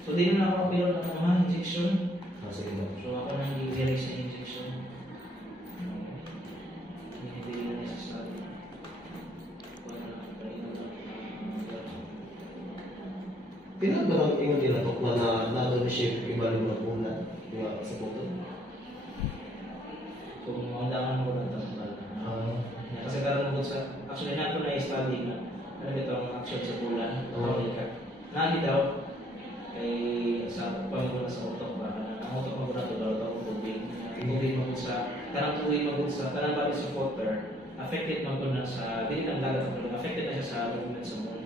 So, di na ako pero ng mga injection. Sige daw. So, ako nang i-direct sa injection. Hindi na necessary. Pinag ba ang ingon ginatok na nato ni shape iba ng mga puna sa photo? Kung maundangan mo lang tambal. Kasi karon mo sa actually nato na study na ano ito ang action sa bulan. Nagi daw kay sa pamilya sa utok ba na ang utok mo na to daw tubig. Tubig mo sa kanang tubig mo sa kanang body supporter affected man na sa dili lang dagat affected na siya sa movement sa moon.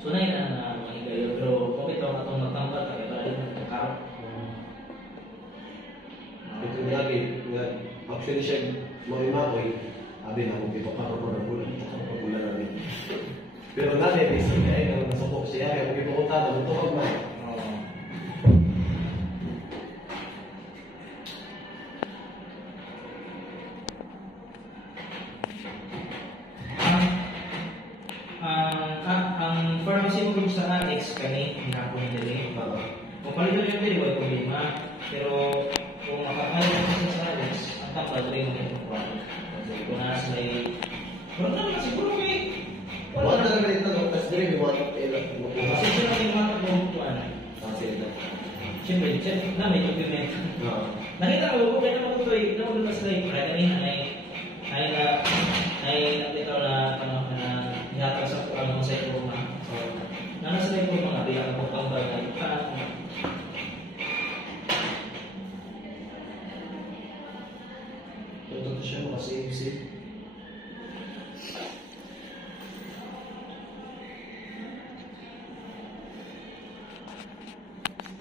So na yun na mahigayo pero kung ito ang atong magtambal kaya ba rin magkakarap. Ito nga, actually siya makoy, abi na kung ito karo ko ng bulan, ito karo bulan namin. Pero natin, isip niya ay nasupok siya, kaya kung ipukunta na, ito kag man. Ang pharmacy group sa Alex kani hinapon nila kung palito yung pili, wala problema. Pero kung makakalit ko sa Alex, ang tambal rin yung ito pa. Kasi kung nasa may... Wala naman, siguro may... Wala na naman ito, tapos din yung mga ilang Kasi siya na yung mga kumukuan. Siyempre, namin yung document. Nakita ko, kaya naman ito ay naman sila yung kaya kanina ay nakita na hinatag sa ano sa ito na. So, nasa ito mga bilang ng tambal na ito siya makasave-save.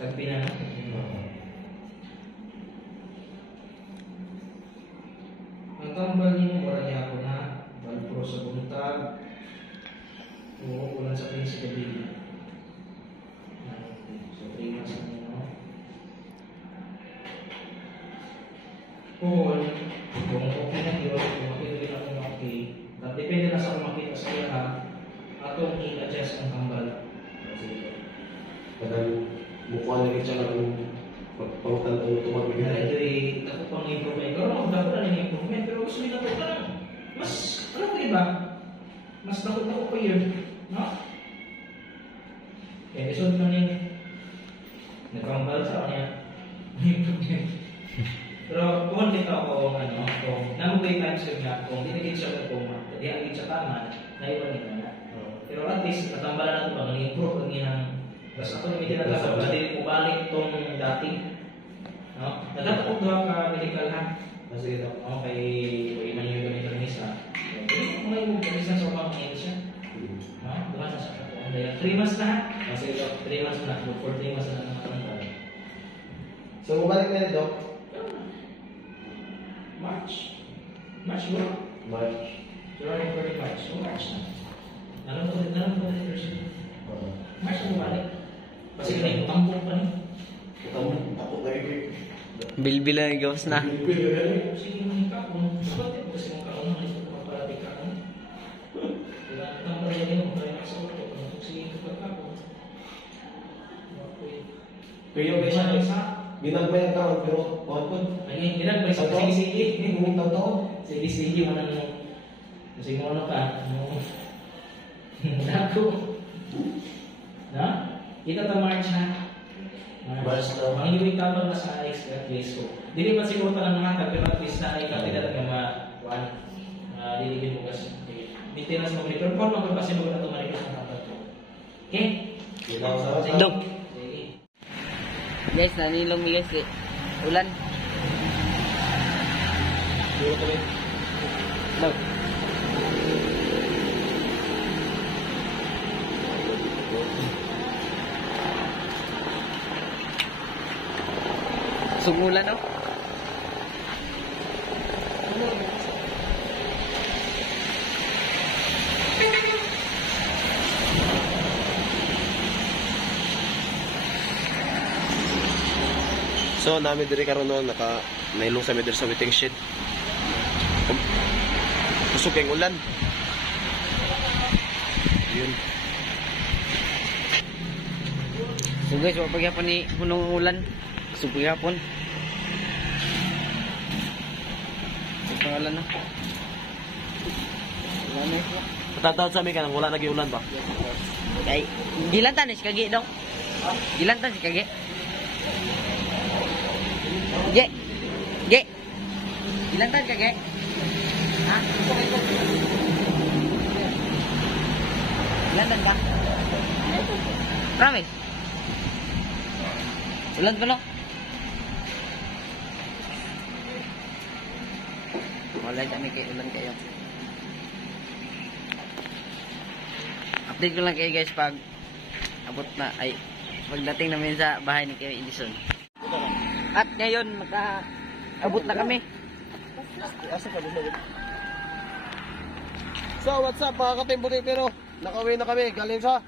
tagpina na. Ang tambal niyo, wala niya ako na balpro sa buntag. Oo, ulan sa kayo sa gabi. So, 3 months na niyo. Kung okay na yun, kung makita rin ako na okay, depende na sa kung makita sa kaya atong i-adjust ang tambal. Kadang mukha na rin siya ng pagpautan ang tumagiging. Kaya ito ay ako pang improvement. Pero dapat na rin improvement. Pero gusto nila ko lang. Mas, ano ko iba? Mas takot ako pa yun. No? Kaya episode na rin. Nagkambal sa kanya. Improvement. Pero kung kita ako, kung namugay times yun nga, kung dinigit siya kung hindi ang siya tama, naiwan nila na. Pero at least, natambalan na ito ba, nag-improve ang ginang. Basta ako namitin na lang, hindi ko balik itong dati. No? Nagkataon doon ka medical ha. Kasi ito, kay iman yung ganito ng isa. Hindi ko may isa sa mga ngayon siya. No? Doon sa sakatuan. 3 months na ha. Kasi ito, 3 months na. For 3 months na naman. So, bumalik na rin, Doc? March bro. March. July, February, March. So March na. Nalang ko rin first. March na bumalik. Kasi na yung tampong pa rin. Takot na rin. Bilbilan ng gawas na. Sige mo yung kapon. Bakit kasi mong kaon? Ay, ito mapalapit ka ako. Kaya tampong rin yun. Kaya nasa ulo. Kung sige ka kapon. Pero yung isa, ginagbayan ka, pero kuhan. Ay, ginag ba? Sige. Hindi mo tao. Sige mo na mo. Kasi mo ano ka. Dako. Na? Kita ta March ha? March na. Mga iwing tabang na sa Alex at least ko. Dili man siguro talang nakakag, pero at least na ikapital nga diligin mo kasi. Maintenance mo return call, magpapasi mo na tumalik sa tatag ko. Okay? Dok. Sige. Guys, nanilong mi guys eh. Ulan. Duro kami. Dok. Sumulan no? So, namin diri karon noon nailong sa middle sa waiting shed. Kusog kayong ulan. Yun. So guys, wag pagyapon ni punong ulan. So pagyapon. So pangalan na. Wala na ito. Tatawad sa amin ka nang wala nag-iulan ba? Ay, gilantan ni si Kage dong. Gilantan si Kage. Ge. Ge. Gilantan Kage. Ha? Gilantan ka? Promise? Ulan pa no? Wala kami kay ulan kayo. Update ko lang kayo guys pag abot na ay pagdating namin sa bahay ni Kuya Edison. At ngayon abot na kami. So, what's up mga katimbuti pero nakauwi na kami galing sa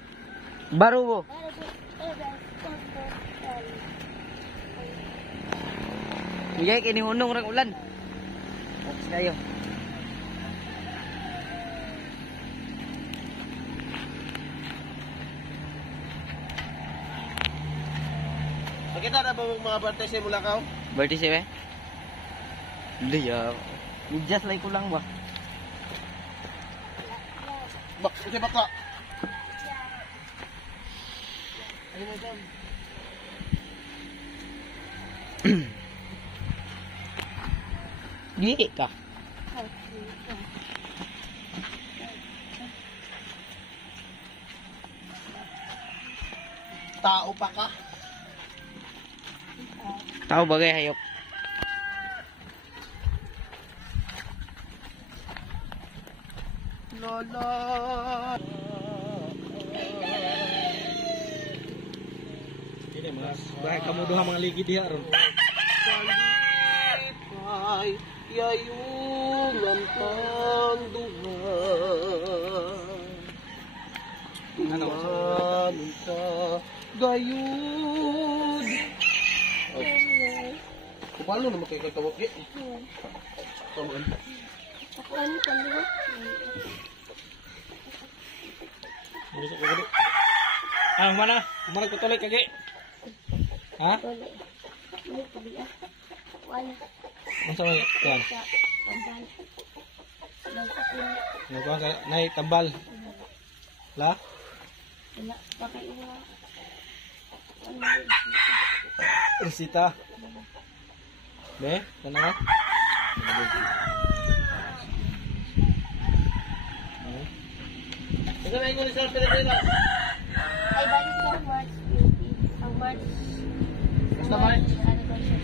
Barubo. Bigay kini hunong rang ulan. Ops kayo. Nakita na ba mga birthday sa Mulakaw? Berarti sih, Hindi ya. Just like ko lang ba? Bak, kasi baka. Gigi ka. Tao pa ka. Tahu bagay hayop. Lola. Ini mas, bahay kamu doha mga ligid diha ron. Salipay, yayungan pang duha. Ano? Iwanan ka, gayud. Paano naman kayo katawag eh? Tawag. Ah, mana? Mana ko tuloy kage? Ha? Masa may kuan? Kuan ka nay tambal. La? Resita. Be, kana nga? Ito na yung sa Pilipinas. Ay, balik ko ang March 20. Ang March. Basta March. Ano ba siya?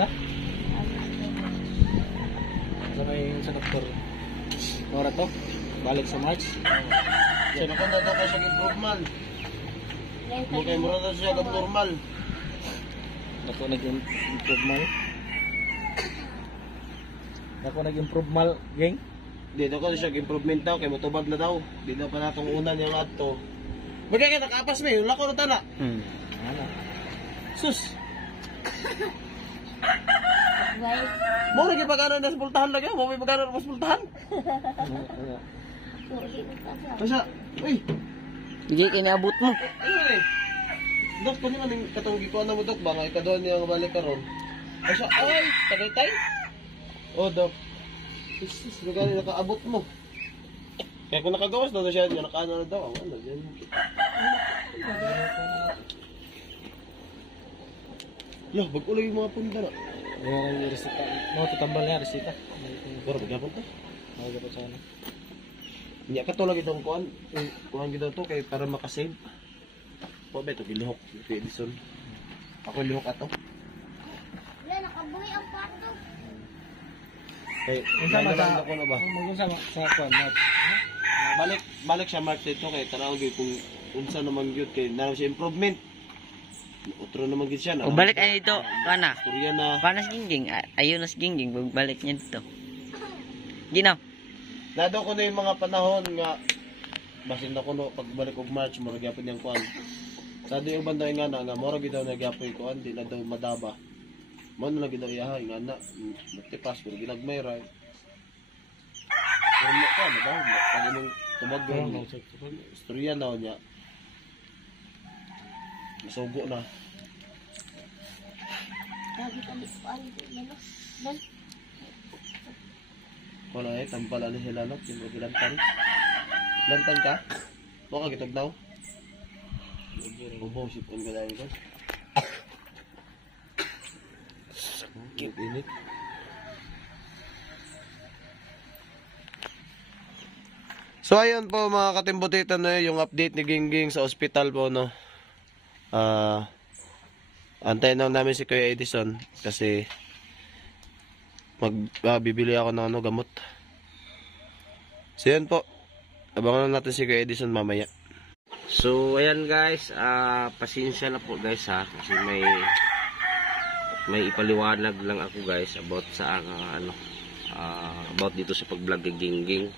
Ha? Sa yung sa doktor. Ora to? Balik sa March. Yan ako na daw siya improvement. Hindi kayo muna na siya normal. Ako nag-improve mal. Ako nag-improve mal, geng. Dito ko siya improvement daw kay motubag na daw. Dito pa natong unan yung adto. Bagay ka nakapas may wala ko na tana. Ano? Sus. Why? Mo lagi pagano na sa pultahan lagi, mo may pagano na sa pultahan. Kasi, uy, Bigay kay niabot mo. ano eh? Dok, kung ano yung katong gikuan na mo dok ba? Nga ikadoon niya balik karon. Kasi, ay, tagaytay. Oh, dok. Isis, magani nakaabot mo. Kaya kung nakagawas daw na siya, yung nakaano na daw. Ano, yan. Lah, bag-uloy yung mga punda na. Ayan ang resita. Mga tutambal niya, resita. Pero bagapon to. Mga dapat sana. Hindi ka to lagi itong kuhan. Kuhan kita to kay para makasave. Po ba ito, gilihok. Ito Edison. Ako lihok ato. Wala, nakabuhi ang kwarto. Kay, Unsa man nalaman ako na ba? Magunsa sa kuan, March. Balik siya March dito kay tanaw gyud kung unsa naman gyud kay naroon siya improvement. Otro naman gyud siya na. O balik ay dito, kana. Istorya na. Kana si Gingging, ayun na si Gingging, balik niya dito. Ginaw. Nado ko na yung mga panahon nga basin ako no pagbalik og March mura gyapon yang kuan. Sa di yung banda nga na nga mura gyud daw nagyapon kuan di na daw madaba. Mo na lagi daw iyahay nga na nagtipas pero ginagmay ra. Pero mo ka na daw pag imong tumag istorya na niya. Sugo na. Wala tampala ni sila no, yung bilantan. Bilantan ka? Mo ka gitog daw. Ubo sipon ka dahil ko. Init. So ayun po mga katimbutita na yung update ni Gingging sa ospital po no. Antayin lang namin si Kuya Edison kasi bibili ako ng gamot. So yan po. Abangan natin si Kuya Edison mamaya. So ayan guys, pasensya na po guys ha kasi may ipaliwanag lang ako guys about sa about dito sa pag-vlog kay Gingging.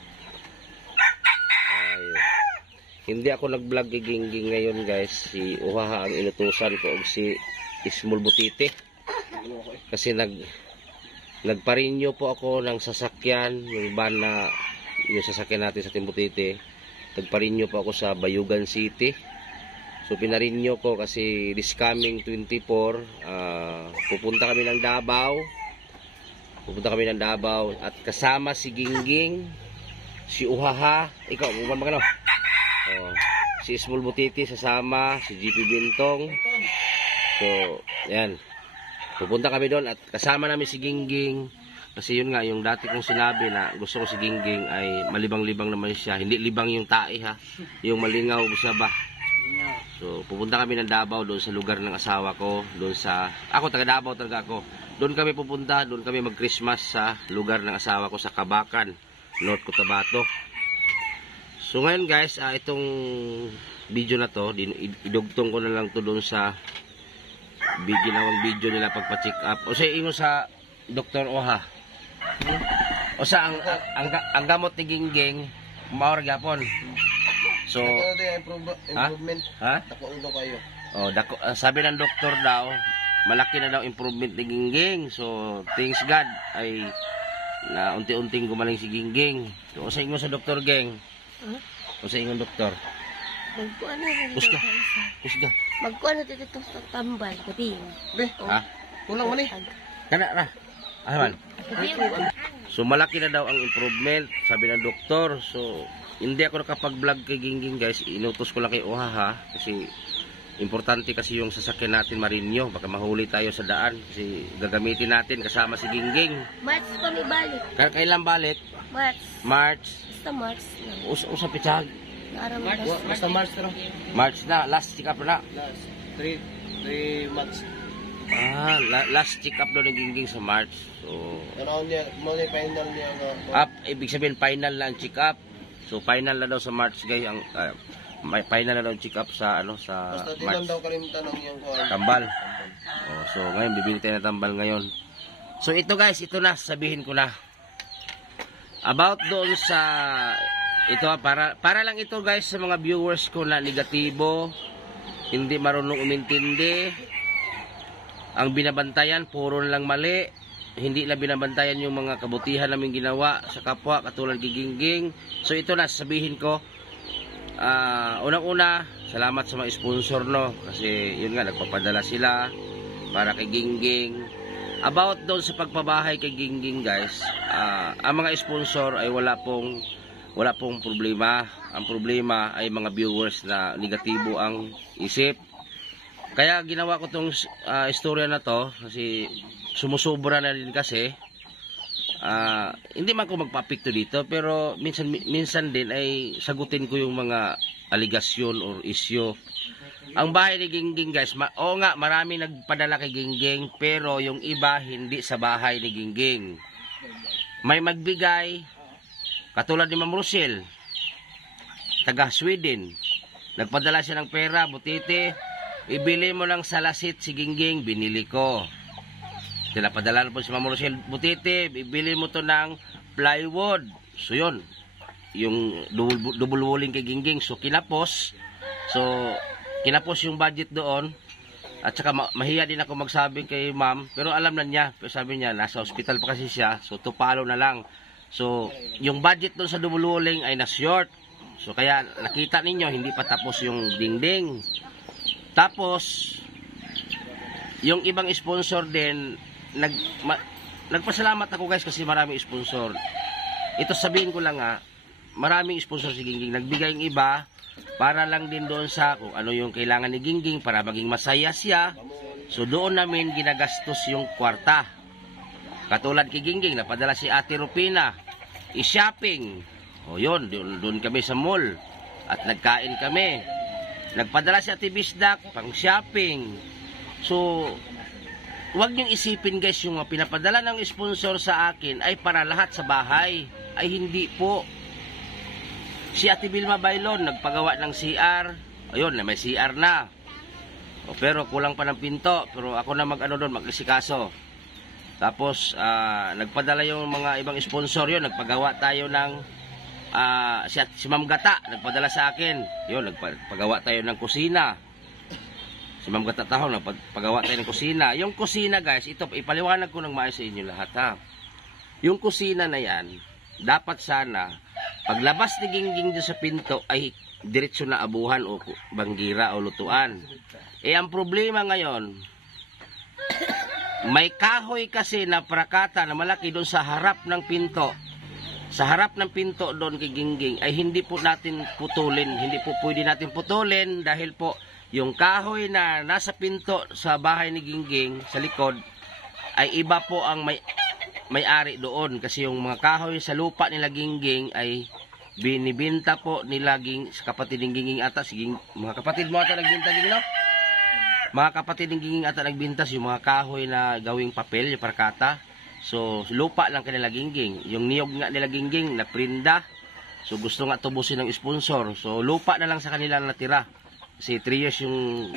Hindi ako nag-vlog kay Gingging ngayon guys. Si Uhaha ang inutusan ko og si Small Butite. Kasi nagparinyo po ako ng sasakyan, yung van na yung sasakyan natin sa Timbutite. Nagparinyo po ako sa Bayugan City. So pinarinyo ko kasi this coming 24 pupunta kami ng Davao. At kasama si Gingging, si Uhaha, ikaw, magano? Si Small Butiti sasama, si GP Bintong. So, yan. Pupunta kami doon at kasama namin si Gingging. Kasi yun nga, yung dati kong sinabi na gusto ko si Gingging ay malibang-libang naman siya. Hindi libang yung tae ha. Yung malingaw siya ba. So, pupunta kami ng Davao doon sa lugar ng asawa ko. Doon sa, ako taga Davao talaga ako. Doon kami pupunta, doon kami mag-Christmas sa lugar ng asawa ko sa Kabakan, North Cotabato. So ngayon guys, itong video na to, idugtong ko na lang to doon sa ginawang video nila pagpa-check up. O sa ingo sa Dr. Oha. O sa ang gamot ni Gingging, maor gyapon. So, improvement. Ha? Dako ulo kayo. Oh, sabi ng doktor daw, malaki na daw improvement ni Gingging. So, thanks God ay na unti-unting gumaling si Gingging. So, sa inyo sa Dr. Geng. O sa inyo doktor. Magkuan na Kusga. Magkuan na dito sa tambal gabi. Ha? Kulang man Kana ra. Aman. So malaki na daw ang improvement, sabi ng doktor. So hindi ako nakapag-vlog kay Gingging guys. Inutos ko lang kay Ohaha kasi importante kasi yung sasakyan natin marinyo. Baka mahuli tayo sa daan kasi gagamitin natin kasama si Gingging. March pa may balik. Kailan balik? March. Basta March na. Usa pitsag. Basta March na. March na, last check up na. Last 3 months. Last check up doon ng Gingging sa March. So, ano niya, mali final niya nga. ibig sabihin final lang check up. So final na daw sa March guys ang may final na daw check up sa sa basta March. Basta daw kalimtan ng iyang Tambal. So ngayon bibili tayo ng tambal ngayon. So ito guys, ito na sabihin ko na. About doon sa ito para lang ito guys sa mga viewers ko na negatibo, hindi marunong umintindi. Ang binabantayan puro lang mali. Hindi na binabantayan yung mga kabutihan namin ginawa sa kapwa katulad kay Gingging. So ito na sabihin ko. Unang-una, salamat sa mga sponsor no kasi yun nga nagpapadala sila para kay Gingging. About doon sa pagpabahay kay Gingging guys, ang mga sponsor ay wala pong problema. Ang problema ay mga viewers na negatibo ang isip. Kaya ginawa ko tong istorya na to kasi sumusubra na din kasi. Hindi man ko magpapikto dito pero minsan din ay sagutin ko yung mga aligasyon or issue. Ang bahay ni Gingging guys, oo nga marami nagpadala kay Gingging pero yung iba hindi sa bahay ni Gingging. May magbigay katulad ni Ma'am Rosel, taga Sweden. Nagpadala siya ng pera, Butite, ibili mo ng salasit si Gingging, binili ko. Padala na po si Ma'am Rosel, Butite, ibili mo to ng plywood. So yun, yung double walling kay Gingging. So kinapos yung budget doon. At saka mahiya din ako magsabi kay ma'am, pero alam na niya. Pero sabi niya, nasa hospital pa kasi siya, so tupalo na lang. So yung budget doon sa double walling ay na-short. So kaya nakita ninyo, hindi pa tapos yung dingding. Tapos, yung ibang sponsor din, nagpasalamat ako guys kasi maraming sponsor. Ito sabihin ko lang maraming sponsor si Gingging. Nagbigay yung iba para lang din doon sa kung ano yung kailangan ni Gingging para maging masaya siya. So doon namin ginagastos yung kwarta. Katulad kay Gingging, napadala si Ate Rupina, i-shopping. O yun, doon kami sa mall at nagkain kami. Nagpadala si Ate Bisdak pang shopping. So, huwag niyong isipin guys, yung pinapadala ng sponsor sa akin ay para lahat sa bahay. Ay hindi po. Si Ate Vilma Bailon, nagpagawa ng CR. Ayun, may CR na. Pero kulang pa ng pinto. Pero ako na mag-asikaso. Tapos, nagpadala yung mga ibang sponsor yun. Nagpagawa tayo ng si Ma'am Gata, nagpadala sa akin. Yun, nagpagawa tayo ng kusina. Si Ma'am Gata Taho, nagpagawa tayo ng kusina. Yung kusina guys, ito, ipaliwanag ko ng maayos sa inyo lahat ha. Yung kusina na yan, dapat sana, paglabas ni Gingging sa pinto, ay diretso na abuhan o banggira o lutuan. Ang problema ngayon, may kahoy kasi na prakata na malaki doon sa harap ng pinto. Sa harap ng pinto doon kay Gingging ay hindi po natin putulin. Hindi po pwede natin putulin dahil po yung kahoy na nasa pinto sa bahay ni Gingging sa likod ay iba po ang may-ari doon. Kasi yung mga kahoy sa lupa nila Gingging ay binibinta po nila sa kapatid ng Gingging ata. Mga kapatid mo ata nagbinta din, no? Mga kapatid ng Gingging ata nagbinta yung mga kahoy na gawing papel, yung parkata. So, lupa lang kanila Gingging. Yung niyog nga nila Gingging, naprinda. So, gusto nga tubusin ng sponsor. So, lupa na lang sa kanila natira. Kasi 3 years yung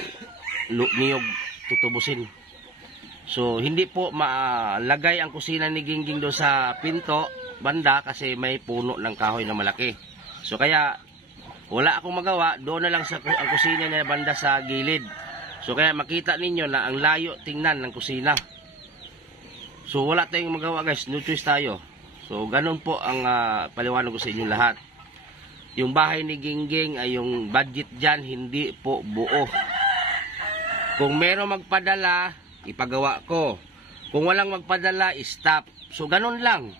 niyog tutubusin. So, hindi po malagay ang kusina ni Gingging doon sa pinto, banda, kasi may puno ng kahoy na malaki. So, kaya, wala akong magawa. Doon na lang ang kusina na banda sa gilid. So, kaya makita ninyo na ang layo tingnan ng kusina. So, wala tayong magawa guys. No choice tayo. So, ganun po ang paliwanag ko sa inyo lahat. Yung bahay ni Gingging ay yung budget dyan, hindi po buo. Kung meron magpadala, ipagawa ko. Kung walang magpadala, stop. So, ganun lang.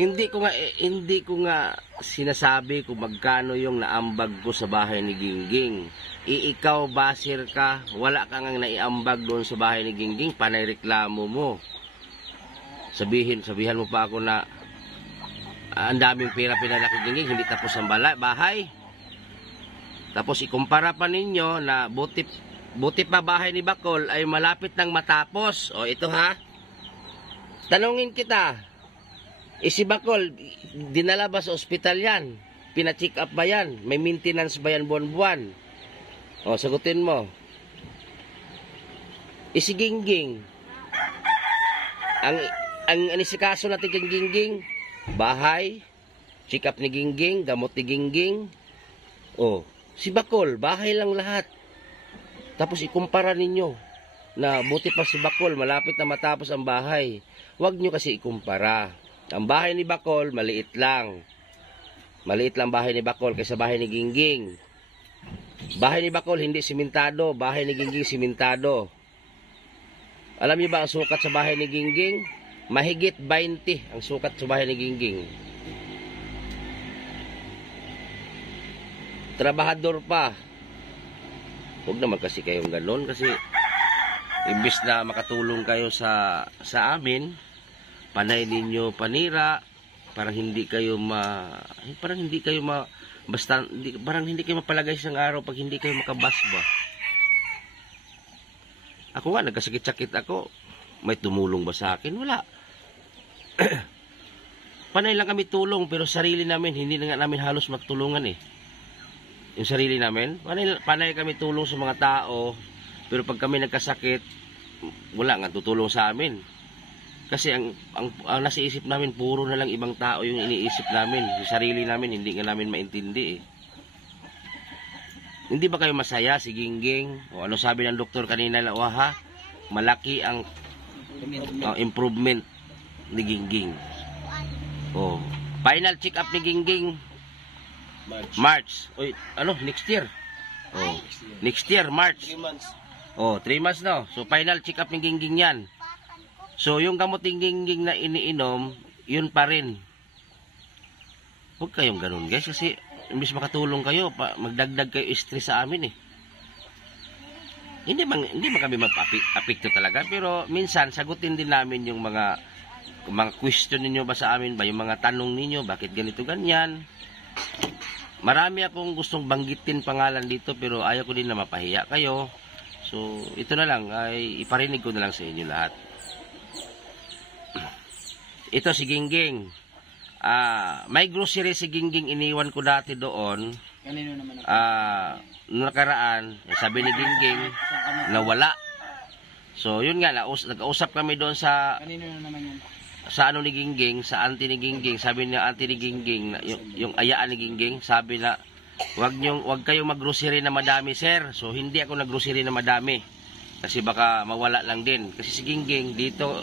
Hindi ko nga sinasabi kung magkano yung naambag ko sa bahay ni Gingging. Ikaw, basir ka, wala ka nga naiambag doon sa bahay ni Gingging, panay reklamo mo. Sabihan mo pa ako na ang daming pera pinala kay Gingging, hindi tapos ang bahay. Tapos ikumpara pa ninyo na buti pa bahay ni Bacol ay malapit nang matapos. O ito ha, tanungin kita, si Bacol, dinala ba sa ospital yan? Pina-check up ba yan? May maintenance ba yan buwan-buwan? O, sagutin mo. Si Gingging, ang anisikaso natin kay Gingging, bahay, check up ni Gingging, gamot ni Gingging. O, si Bacol, bahay lang lahat. Tapos ikumpara ninyo na buti pa si Bacol, malapit na matapos ang bahay. Huwag nyo kasi ikumpara. Ang bahay ni Bacol, maliit lang. Maliit lang bahay ni Bacol kaysa bahay ni Gingging. Bahay ni Bacol hindi simentado, bahay ni Gingging simentado. Alam niyo ba ang sukat sa bahay ni Gingging? Mahigit 20 ang sukat sa bahay ni Gingging. Trabahador pa. Huwag naman kasi kayong ganon kasi imbis na makatulong kayo sa amin, panay ninyo panira, parang hindi kayo parang hindi kayo mapalagay isang araw pag hindi kayo makabasba. Ako nga, nagkasakit-sakit ako. May tumulong ba sa akin? Wala. Panay lang kami tulong, pero sarili namin, hindi na nga namin halos magtulungan eh. Yung sarili namin, panay kami tulong sa mga tao, pero pag kami nagkasakit, wala nga tutulong sa amin. Kasi ang nasa isip namin, puro na lang ibang tao yung iniisip namin. Yung sarili namin, hindi nga namin maintindi eh. Hindi ba kayo masaya si Gingging? O ano sabi ng doktor kanina na, ha? Malaki ang improvement ni Gingging. O, final check up ni Gingging March. O, next year. Oh. Next year, March. 3 months. Oh, 3 months no. So final check up ng gingging yan. So yung gamot ng gingging na iniinom, yun pa rin. Huwag kayong ganun guys kasi imbis makatulong kayo, magdagdag kayo stress sa amin eh. Hindi man kami mapapikto talaga, pero minsan sagutin din namin yung mga question ninyo ba sa amin ba, yung mga tanong ninyo, bakit ganito ganyan. Marami akong gustong banggitin pangalan dito pero ayaw ko din na mapahiya kayo. So ito na lang ay iparinig ko na lang sa inyo lahat. Ito si Gingging. May grocery si Gingging iniwan ko dati doon. Kanino naman ako? Nakaraan, sabi ni Gingging nawala. So yun nga, nag-usap kami doon sa Kanino naman yun? sa ano ni Gingging, sa auntie ni Gingging. Sabi ni auntie ni Gingging, yung ayaan ni Gingging, sabi na wag kayong mag-grocery na madami, sir. So hindi ako nag-grocery na madami. Kasi baka mawala lang din. Kasi si Gingging dito,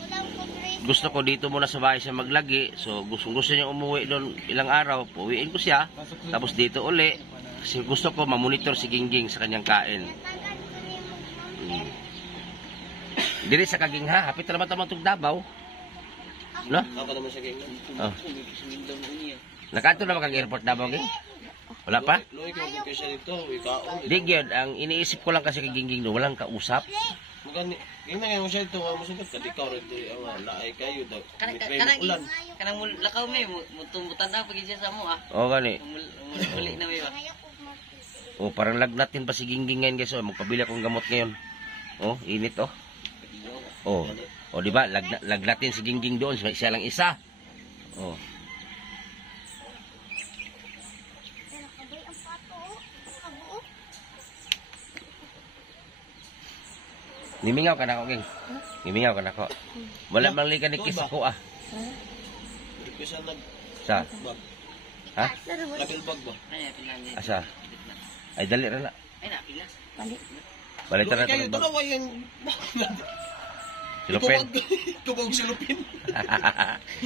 gusto ko dito muna sa bahay siya maglagi. So gusto niya umuwi doon ilang araw, uwiin ko siya. Tapos dito uli. Kasi gusto ko mamonitor si Gingging sa kanyang kain. Diri sa Kaging ha, hapit naman tamang tug Davao. No? Ako naman siya King. Oh. Nakato na ba kang airport Davao, Ging? Wala pa? Loy ka mo siya dito, ikaon. Di gyud, ang iniisip ko lang kasi kay Gingging no, walang kausap. Magani, gingan mo siya dito, mo sugat ka dikaw rito ang laay kayo dag. Kanang lakaw may mutumbutan na pag siya sa mo O gani. Muli na may ba? O parang lagnatin pa si Gingging ngayon guys. O, magpabili akong gamot ngayon. O, init o. O di ba? Lagnatin si Gingging doon. Siya lang isa. O. Nimingaw ka na ako, Ging. Nimingaw ka na ako. Wala mang lika ni kiss ako Hindi ko siya Sa? bag. Ha? Label bag ba? Asa? Ay, dali rin na. Ay napila. Balitan na Kayo ito. dalawa yung Silupin. Kubog silupin.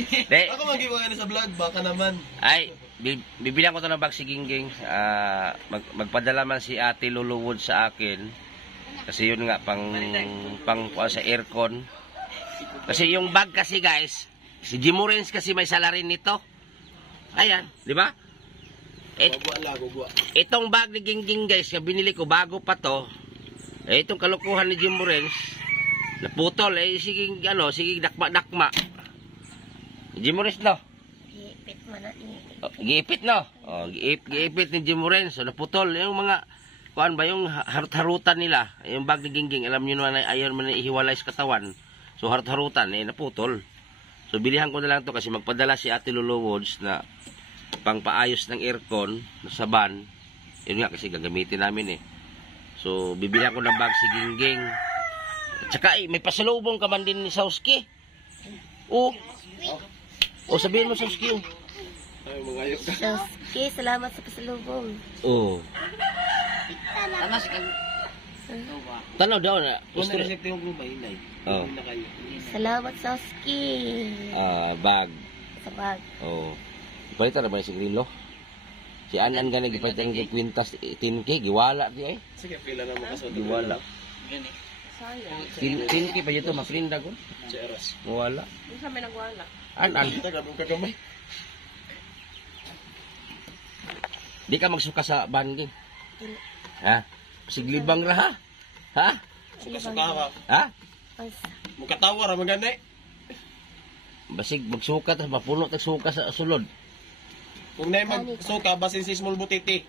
Di. Ako magiwala sa vlog, baka naman. Ay, bibilang ko ito ng bag si Gingging. Magpadala man si Ate Lulu Wood sa akin. Kasi yun nga, pang sa aircon. Kasi yung bag kasi guys, si Jim Morens kasi may salarin nito. Ayan, di ba? Gugwa. Itong bag ni Gingging guys, binili ko bago pa to. Itong kalukuhan ni Jim Morens, naputol sige dakma. Jim Morens no? Giipit man na ni. Giipit no? Giipit ni Jim Morens, so naputol yung mga kuan ba yung harut-harutan nila, yung bag ni Gingging, alam niyo naman ayaw man ihiwalay sa katawan. So harut-harutan naputol. So bilihan ko na lang to kasi magpadala si Ate Lulu Woods na pangpaayos ng aircon sa van. Yun nga kasi gagamitin namin So bibilihan ko ng bag si Gingging. Tsaka may pasalubong ka man din ni Sauski. O sabihin mo Sauski. Ay, mga ayok ka. Sauski, salamat sa pasalubong. Tama si kan. Tanaw daw na. Kung na-receive yung global, inay. Na kayo. Salamat Sauski. Bag. Sa bag. Balita na ba si Grillo? Si Anan ganang gipalitan ng kwintas 10K, giwala di ay. Sige, pila na mo kaso. Giwala. Gani. 10K pa dito mafrinda ko. Si Eras. Giwala. Isa may nagwala. Anan. Kita gabong kagamay. Di ka magsuka sa banding. Ha? Siglibang ra ha? Ha? Kasukawa. Ha? Mukatawa ra magani. Basig magsuka ta mapuno tag suka sa sulod. Kung na magsuka, basin si small butiti.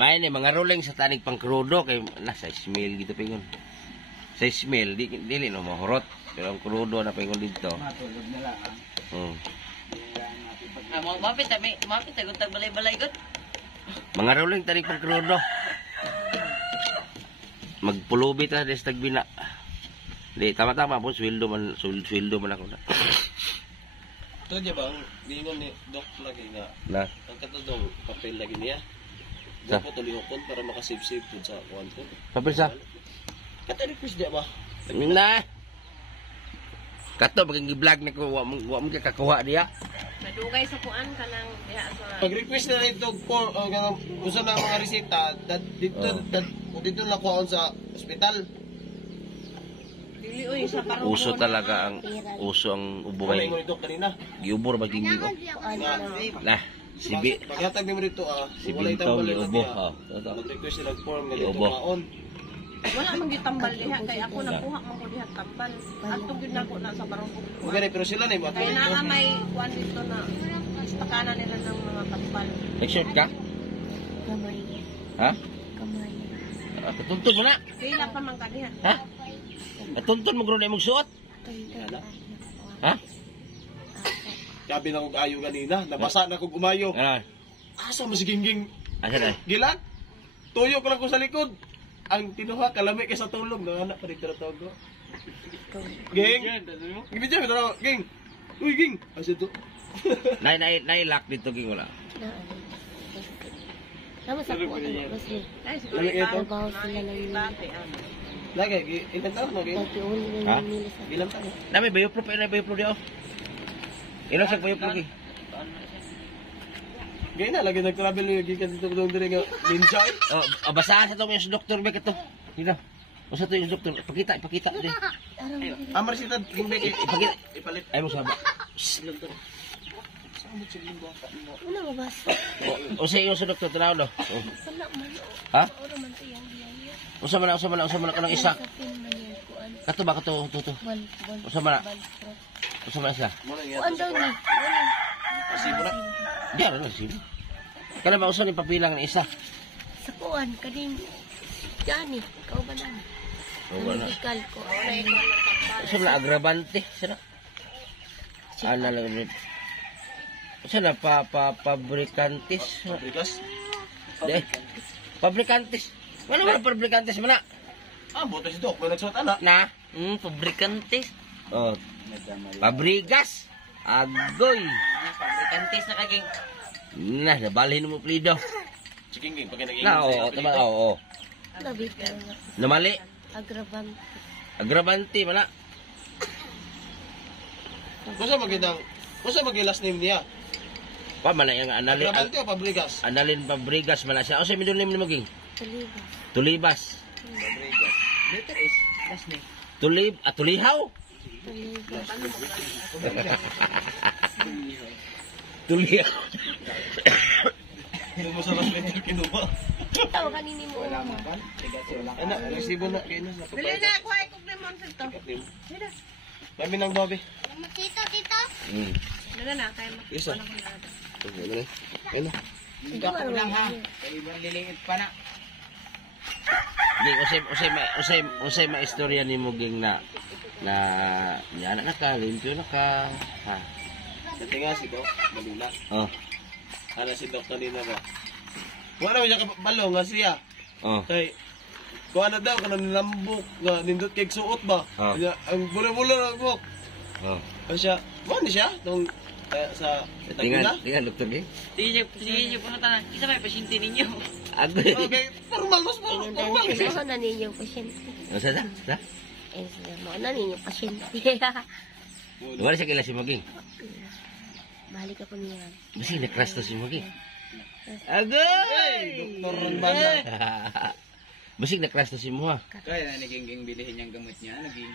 May ni mga rolling sa tanig pang krudo kay nasa smell gito pingon. Sa smell dili no mahurot pero ang krudo na pingon dito. Matulog na lang. Mapit guntag balay-balay gud. Mga rolling tanig pang krudo. Magpulubi ta des tagbina. Di tama-tama po sweldo man ako na. Ito niya ba, gingon ni Doc lagi nga, ang katodong papel lagi niya. Sa? Dapat tulihokon para makasave-save po sa kuwan ko. Papel sa? Kata-request niya ba? Na. Kato baging gi-vlog nako wa mo kakakuha diya. dugay sa kuan ka ng diha sa Pag-request na ito for usa na mga resita dito na kuhaon sa ospital. dili oy sa parang Uso talaga ang ubo Wala kay mo ito kanina. giubor ba gingi ko. Nah, sibi Paghatag nimo rito si wala Bintong itang giubo. balay Oh, toto. Mag-request sila form nga dito Iubo. kuhaon. wala man gitambal diha kay ako nakuha man ko diha tambal. Adto gyud nako na sa barong Okay, pero sila na yung kay naa may kuan dito na istakanan nila ng mga tambal. Nag-short ka? Kamay. Ha? Kamay. Tuntun mo na. Pila pa man ka diha. Ha? Tuntun mo gro na imong suot. Ha? Sabi na kong ayo kanina, nabasa na kong umayo. Ano? Asa mo si Gingging? Asa na? Gilan? Tuyo ko lang ko sa likod. Ang tinuha, kalami kay sa tulog. Nanganak pa dito na togo. Ging? Gibidyo, ito na. Ging? Uy, Ging! Asa ito? Nailak dito ging wala. Naman sa kuha ng Brazil. Ay Ano ito? Trabaho sila ng Bate ano. Lagi, ilan taon mo, Ging? dati uli Ha? na nila sa Ilan taon? Nami bayopro pa na bayopro di oh. Ilo sa bayopro gi. Ging na, lagi nag-travel yung gikan dito doon dire nga ninja eh. Oh, basahan sa to yung doktor ba kito. Dito. Usa to yung doktor. Ipakita di. Amar si Tad, Ging Beke. Ipakita. Ipalit. Ay mo saba. Una mabas. Usa yung sa doktor tanaw do. Oh. Wala man. Ha? Oro man to yung biyahe. Usa man kanang isa. Sa pin man yung kuan. Kato ba kato to. Bal. Usa man. Usa man isa. Kuan daw ni. Pasibo na. Diyan na si. Kana ba usa ni papilang ng isa. Sa kuan kaning Johnny, kau ba na? O wala. Medical ko. Usa man agravante. Sana. Ana lang ni. Usa na pabrikantes. Bigas? De. Pabrikantes. Wala man pabrikantes man na. Ah, buto si Dok. May nagsuot anak. Na. Pabrikantes. Oh. Pabrigas. Agoy. Pabrikantes na kaging. Nah, nabalhin mo plido. Si Ging Ging, pag nag-iingay Na, sa'yo, oo, apelyido. tama, oo. Labit ka. Namali. Agravan. Agravante man na. Kusa mag-last name niya? Pa man na yung Agravante o Pabrigas? Analin Pabrigas man na siya. O sa middle name ni mo ging? Talibas. Tulibas. Letter is last name. Tulihaw? Talibas. Tulihaw. Hindi mo sa last letter kinuha. Ito, kanini mo ulam. Anak, resibo na. Kaya na sa Dili na ko ay kog lemon sa to. Kami ng Bobby. Hmm. Dala na kay mo. Isa. Ayun na. Ikaw lang ha. Lilingit pa na. Ging, usay maistorya ni mo ging na yan na ka, limpyo na ka. Ha. Dati nga si Dok, Manila. Oh. Ano si Dok kanina ba? Wala mo siya kabalo nga siya. Oh. Kay, kung ano daw, kanang nilambok nga nindot kay suot ba? Ah. Kaya, ang bulo-bulo na buk. Oh. Ano siya? Ano siya? Nung sa Tagina? Tingnan, Dr. Ging. Sige niyo po na tanan. Isa may pasyente ninyo. Agoy. Okay, formal, mas formal. Ito na ninyo pasyente. O sa sa? Mo na ninyo pasyente. Wala siya kila si Maging. Balik ako niya. Basi na-crush to si Maging. Hey, Agoy! Dr. Rambana. Basig na-crush to si Muha. Kaya na naging bilihin niyang gamot niya. Naging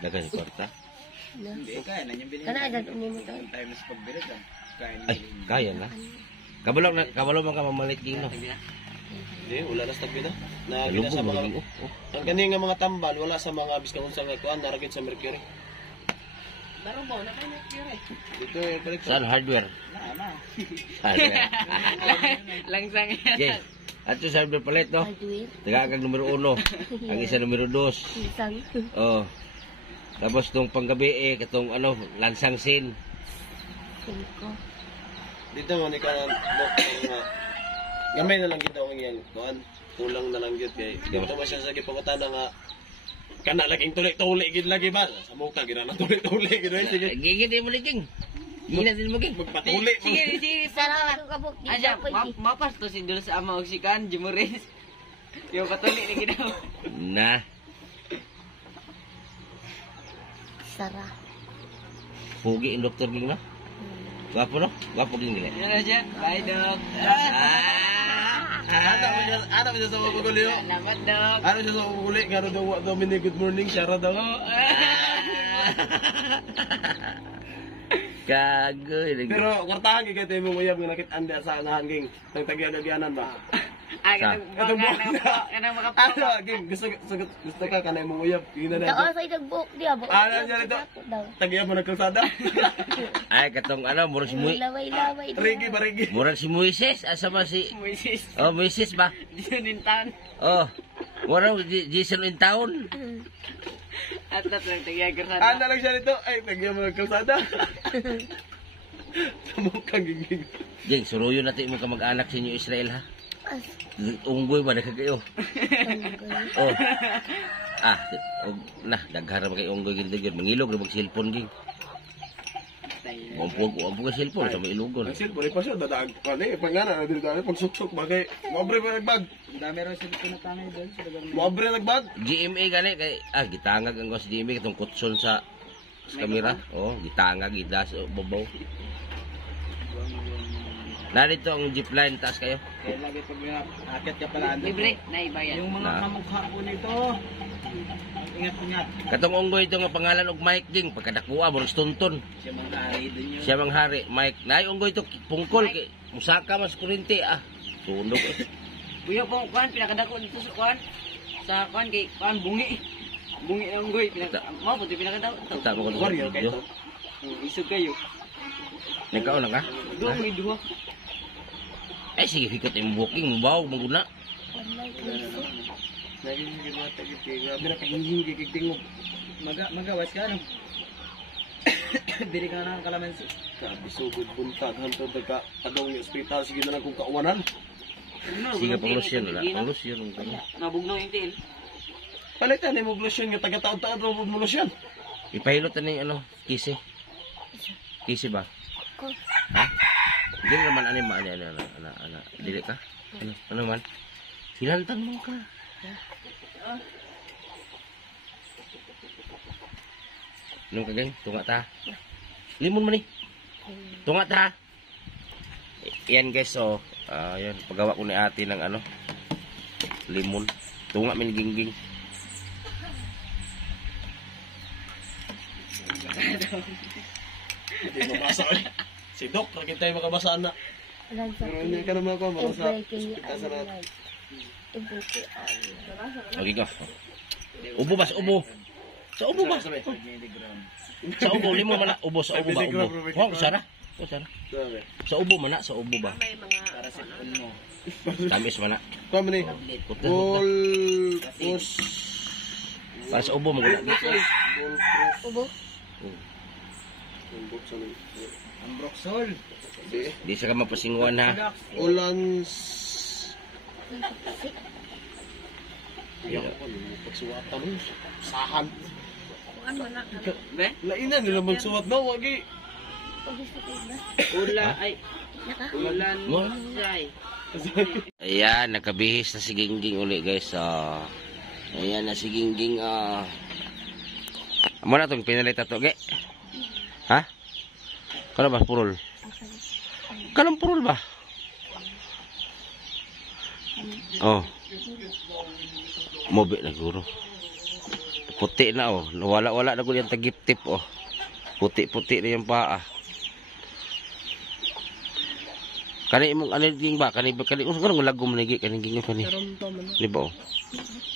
Dagan si kwarta. No. hindi. Kaya na niyang bilhin. Kana agad uni mo to. Time na sa pagbilit lang. Kaya niya Ay, kaya na. Kabalo man ka mamalit ging no. Hindi, wala na sa Tagina. Nagina Kalubog sa mo mga... ging. Oh. Ang kani nga mga tambal, wala sa mga biskang unsang nagkuhan, naragid sa Mercury. Barubaw na kay Mercury. Dito yung balik Saan hardware? na. Hardware. Langsang yan. Okay. At sa hardware palit no. Hardware. Tagakag numero 1. Ang isa numero 2. Isang. Oh. Tapos tong panggabi katong lansang sin. 5. Dito mo ni kanan nga gamay na lang gito ang iyang kuan. Kulang na lang gyud kay dito ba siya sa gipangutana nga kana laging tulik-tulik gid lagi ba? Sa muka gid na tulik-tulik gid sige. Gigi mo liging. Gina din mo ging. Magpatuli. Sige. Salamat ko kabuk. Di Aja, dapat di. mapas to si Dulce ama og si Kan Jimuris. Yung katulik ni ginaw. Na. Sara. Pugi ang doktor ging na. Gwapo no? Gwapo din gini. Yan na siya. Bye, Dok. Ano ba siya sa maguguli? Salamat, Dok. Ano siya sa maguguli? Garo daw, Dominic, good morning, Shara daw. Kagoy. Pero, kwartahan kay kayo mong uyab nga nakit anda sa angahan, ging. Nang tagi-agagyanan ba? Ito mo. Ano, ging, gusto ka kanay mong uyab. Yun na Tao na. sa idagbuok diya. Ano niya nito? Tagiyan mo ng kalsada. Ay, katong ano, murag si Laway-laway. Rigi ba, Rigi? Murag si Moises, asa ba si... Moises. Oh, Moises ba? Diyan in town. Oh, murag Jason in town. At lang tagiagar sa Ano lang siya nito? Ay, tagiyan mo ng kalsada. Tamukang gigig. Jeng, suruyo natin mo ka mag-anak sa inyo Israel ha. Unggoy ba nakagayo? Oh. Ah, daghara ba kay unggoy gid mangilog ra bag cellphone ging. Umpog ka cellphone sa may ilugon. Ang silpo, pa siya, dadaag pa ni. Pangana, pag suksok ba kay, mabre ba nagbag? Dami rin sila pinatangay doon sa lugar na Mabre nagbag? GMA gani kay gitangag ang si GMA katong kutson sa kamera. Oh, gitangag gidas babaw. Narito ang jeep line taas kayo. kaya lagi pag akit ka pala. Libre, naibayan. Yung mga kamukha ko nito. Ingat-ingat. Katong unggoy ito nga pangalan og Mike Ging pagkadakuha mo stunton. Siya mga hari doon yun. Siya manghari Mike. Nay unggoy ito pungkol kay musaka mas kurente Tunog. Buyo po, kuhan, pinakadako dito sa kuhan. Sa kuhan, kay kuhan, bungi. Bungi ng unggoy. Mau, puti pinakadako. Kita mo ko Warrior kayo to. Isog kayo. Nagkaon na ka? Doon, may duha. Ay sige hikot yung booking baw maguna. Nagiging mga tagipin. Grabe na kagingin kikigtingog. Magawas ka, no? Bili ka na ng kalamansi. Grabe, sugod buntag. Hantod ka adong yung ospital. Sige na lang kung kauwanan. Sige pang lusyon wala. Pang lusyon. Nabugnaw yung tail. Palitan ni mo blusyon nga taga-taon-taon ro mo blusyon. Ipahilot na yung ano, kisi. Kisi ba? Ha? Hindi naman ano, dili ka? Ano man? Hinaltan mo ka. Anong kagay? Tunga ta. Limon mo ni. Tunga ta. Yan guys, so, yan, paggawa ko ni ate ng ano, limon. Tunga min gingging. Hindi mabasa ulit. Si Doc, rakit tayo makabasa na. Pero hindi ka naman ako, marasa. Kita sa lahat. Okay ka. Ubo ba? Sa ubo. Sa ubo ba? Sa ubo, limon man na. Ubo, sa ubo ba? Ubo. Oh, sana. Oh, sana. Sa ubo man na. Sa ubo ba? May mga Tamis man na. Kamo ni. Ball push. Para sa ubo, magula. Ball push. Ubo. Ang broksol. Di sa ka mapasinguan ha. Ulans. Yan ako, pagsuwatan mo. Sahan. ano na. Be? Lainan nila magsuwat na, wagi. Ula, ay. Ulan. Say. Ayan, nakabihis na si Gingging uli guys. Ayan na si Gingging. Amo na itong pinalita to. Okay? Ha? Kano ba? Purol? Kanang purol ba? Oh. Mobi na guro. Puti na oh. Wala-wala na ko yung tagip-tip oh. Puti-puti na yung paa. Kani imong ano ding ba? Kani kanang lagom na gi kaning ginyo kani. Tarumto man. Di ba oh?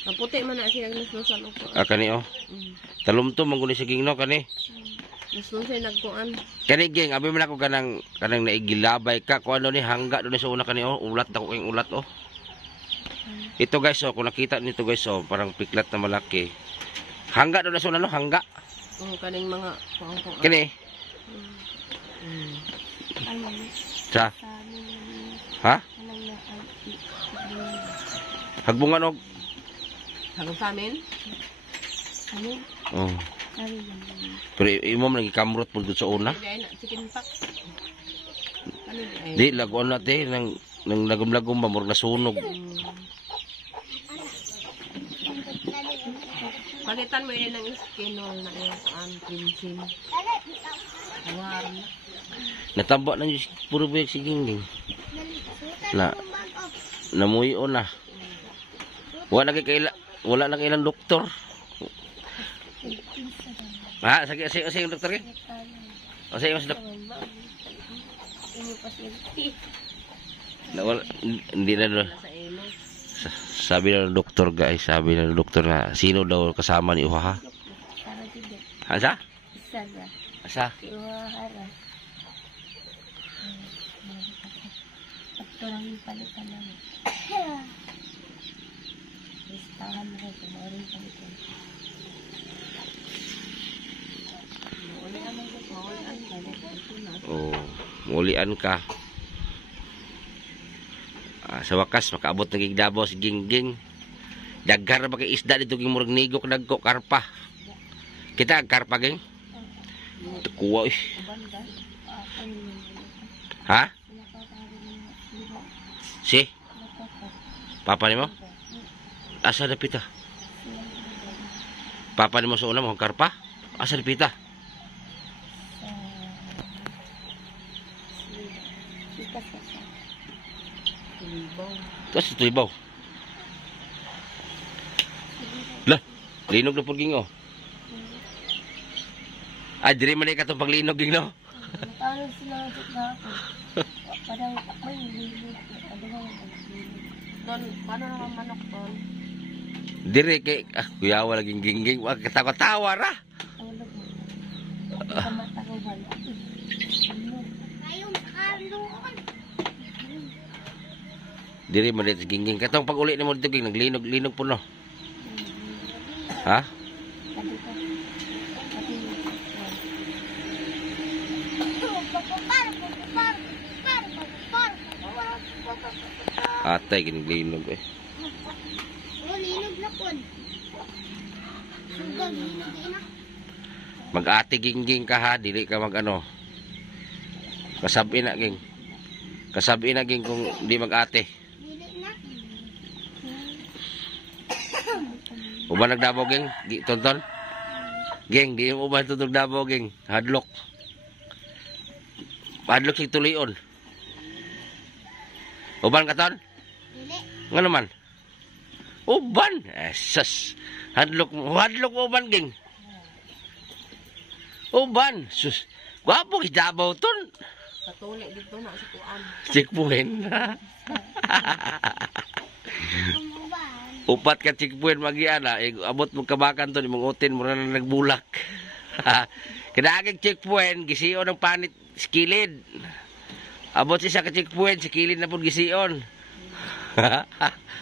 Ang puti man na siya naslusan ko. Kani oh. Talumto man guni sa gingno kani. Naslusan nagkuan. Kani ging abi man ako kanang naigilabay ka kung ano ni hangga do ni sa una kani oh. Ulat ako kay ulat oh. Ito guys oh, kung nakita nito guys oh, parang piklat na malaki. Hangga do na sa una no, hangga. Kaning mga kuang-kuang. Kani. Sa ha? Hagbungan og. Hanggang sa amin? Oh. Pero imo man gikamrot pud sa una. Dahil na, chicken pack. Ano di ay? Di laguan natin nang lagom-lagom ba murag nasunog. Palitan mo yun ng skinol na yung crimson. War na. Natamba na yung puro buyag si Gingging. Namuyo na. Wala na kailang doktor. Ha? Sige yung doktor eh? O sige yung doktor. Hindi na doon. Sabi ng doktor guys, sabi ng doktor na sino daw kasama ni Uhaha? Asa? Asa? Orang palitan namin. Listahan mo kung maaaring palitan. Oh, mulian ka. Sa wakas makaabot ng Gigdabaw si Gingging. Daggar na ba kay isda dito ging murag nigok nagko karpa. Kita ang karpa ging. Kuwa eh. Ha? Si? Papa ni mo? Asa na pita? Papa ni mo sa una mo karpa? Asa na pita? Tapos ito ibaw. Lah, linog na po gingo. Diri man ka itong paglinog gingo. Parang sila na ako. Parang may lilig. Don, paano naman manok don? Diri kay kuyawa laging gingging. Wag katawa-tawa ra. Tawag mo. Kamatagawan. Kayong kaluon. Diri man dito gingging. Katong pag uli ni mo dito ging naglinog-linog po no. Ha? Atay giniglinog eh. Linog na po. Sugang linog ina. Mag-ate gingging ka ha, dili ka mag-ano. Kasabi na ging. Kasabi na ging kung di mag-ate. Dili na. Uban nagdabaw ging, tonton. Ging, di yung uban tutog dabaw ging. Hadlok. Hadlok si tulion. Uban ka ton? Dili. Nga naman. Uban. Sus. Hadlok mo uban ging. Uban. Sus. Gwapo ki dabaw ton. Katuli dito na sa kuan. Chikpuin. Upat ka chikpuin magiana. Abot mo kabakan to. Imong utin mo na nagbulak. Kinaagig chikpuin. Gisiyo ng panit skilid. Abot siya ka chikpuin. Skilid na po gisiyon.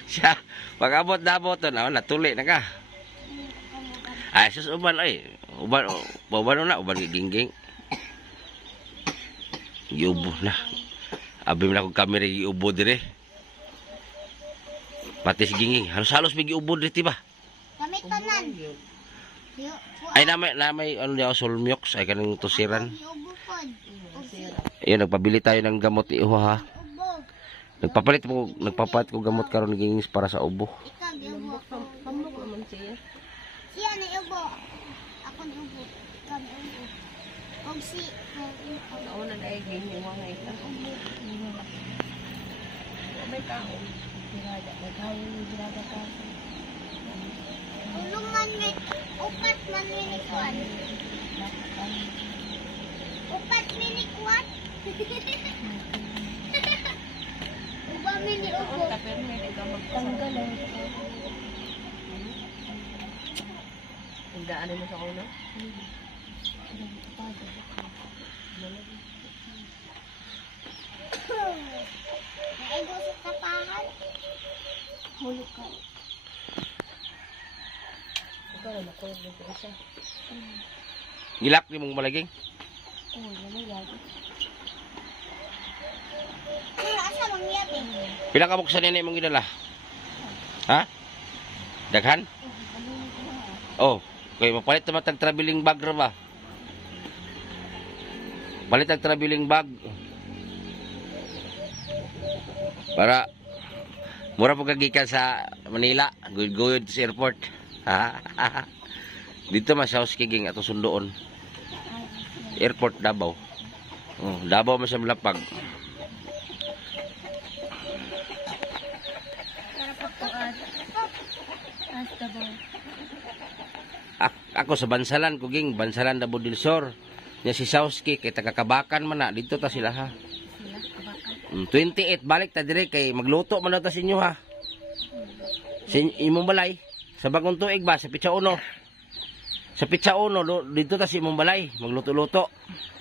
Siya. Pag abot na abot to. Natuli na ka. Ay sus uban ay. Uban na. Uban gingging. Giubo na. Abi mo na kong kamera giubo dire. Pati si Gingging. Halos-halos may giubo dire, diba? Kami tanan. Ay, namay, ano niya, sulmyoks. Ay, kanang tusiran. Ubo pod. Ayun, nagpabili tayo ng gamot iho, ha? Ubo. Nagpapalit ko gamot karon ng Gingging para sa ubo. Ikaw ubo. Pamuk naman siya. Siya ni ubo. Ako ni ubo. Ikaw ni ubo. Og si Nauna na ay ganyan mga ita. May kaon. Ulungan may upat man minikuan. Upat minikuan. Uba mini ubo. Pero may ikaw Tanggal ang Hinggaan mo sa una? ay gusto tapahan. Hulog ka. Ikaw na makulog dito isa. Gilak ni mong malaging. Oh, yan yan. Asa mangyari? Pila ka buksan nini mong gidala? Ha? Daghan? Oh, kay mapalit naman tag traveling bag ra ba? Palit tag traveling bag. Para mura po kagikan sa Manila, guyod sa airport. Dito mas house kiging ato sundoon. Airport Davao. Oh, Davao man siya malapag. Ako sa Bansalan ko ging, Bansalan Davao del Sur. Nya si Sauski kay taga-Kabakan man na dito ta sila ha. 28 balik ta dire kay magluto man ta sa inyo ha. Sa imong balay sa bagong tuig ba sa Pitsa Uno. Sa Pitsa Uno dito ta sa imong balay magluto-luto.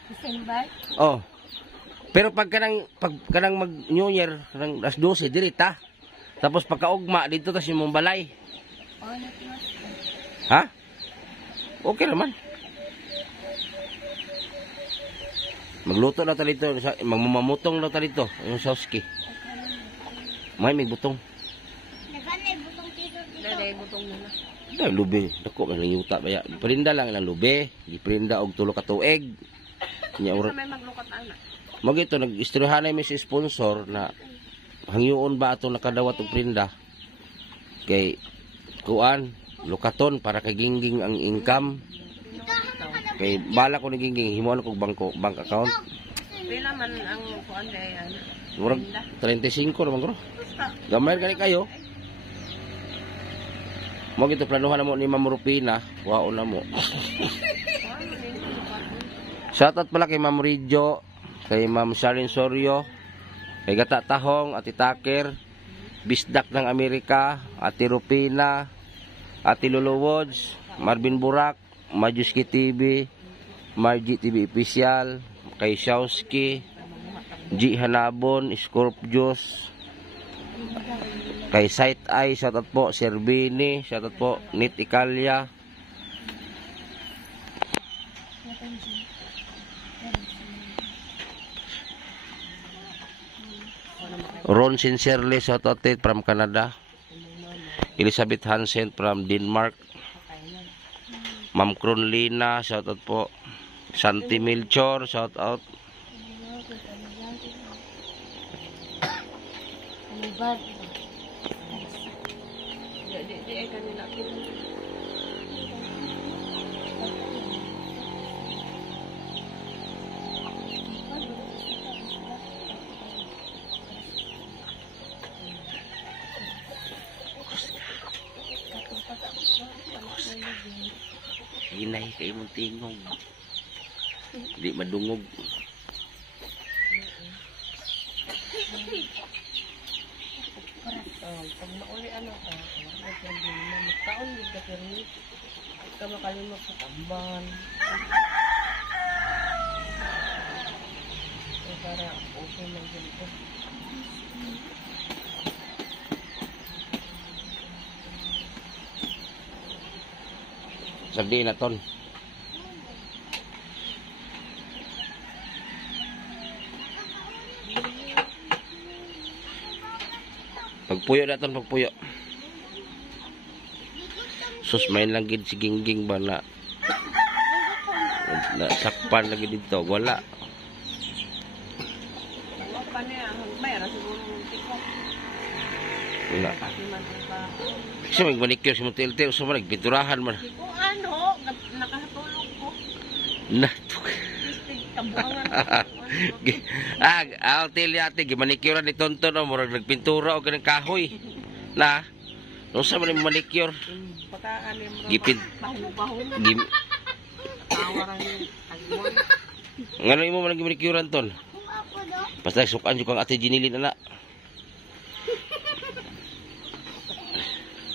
December? Oh. Pero pag kanang mag New Year kanang alas 12 diri ta. Tapos pagkaugma dito ta sa imong balay. Oh, Ha? Okay naman. Magluto na ta dito, magmamamutong na ta dito, yung sauski. May butong. Naganay butong dito. Dali, butong nila. Dahil lubi, dako man lang yuta baya. Perinda lang ng lubi, giprinda og tulo ka tuig. Nya Sa ura. may maglukat ana. Mag ito nag-istoryahan na mi si sponsor na hangyoon ba ato nakadawat og prinda. Kay kuan, lukaton para kay gingging ang income. Kay bala ko ni gingging himuan ko bank account. Pila man ang kuan day ana. Murag 35 naman bro. Gamay gani kayo. Mo gito planuhan na mo ni Ma'am Rupina, wao na mo. Shoutout pala kay Ma'am Rijo, kay Ma'am Sharon Sorio, kay Gata Tahong, Ati Taker, Bisdak ng Amerika, Ati Rupina, Ati Luluwods, Marvin Burak, Majuski TV, Margie TV Official, kay Shauski, G Hanabon, Scorpios, kay Sight Eye, shoutout po, Serbini, shoutout po, Nit Ikalia, Ron Sincerely, shoutout from Canada, Elizabeth Hansen from Denmark, Ma'am Cronlina, shoutout po, Santi Milchor, shoutout, Di ay kanila. hinay kay mong tingog, di madungog. Pag mauli ano ka, magtaon yun ka pero ka makalimot sa tamban. So para okay lang dito. Sabi na ton. Pagpuyo na ton, pagpuyo. Sus, main lang gid si Gingging ba na sakpan lagi dito. Wala. Wala pa niya, mayroon siguro ng tikok. Wala. Pati man pa. Kasi magmanicure si Mutil-til. So, nagpinturahan man. Kung ano, nakatulog ko. Natuk. Kambangan Til yate, gimanicure ni Tonton. Murag nagpintura o ganang kahoy. Na, nung sa man yung manicure. pagkaan mo. Gipid. Baho-baho. Tawaran yung tagmon. Ngano imo man gimanikuran ton? Kung ako do, Basta sukan jud kang Ate Jinilin ana.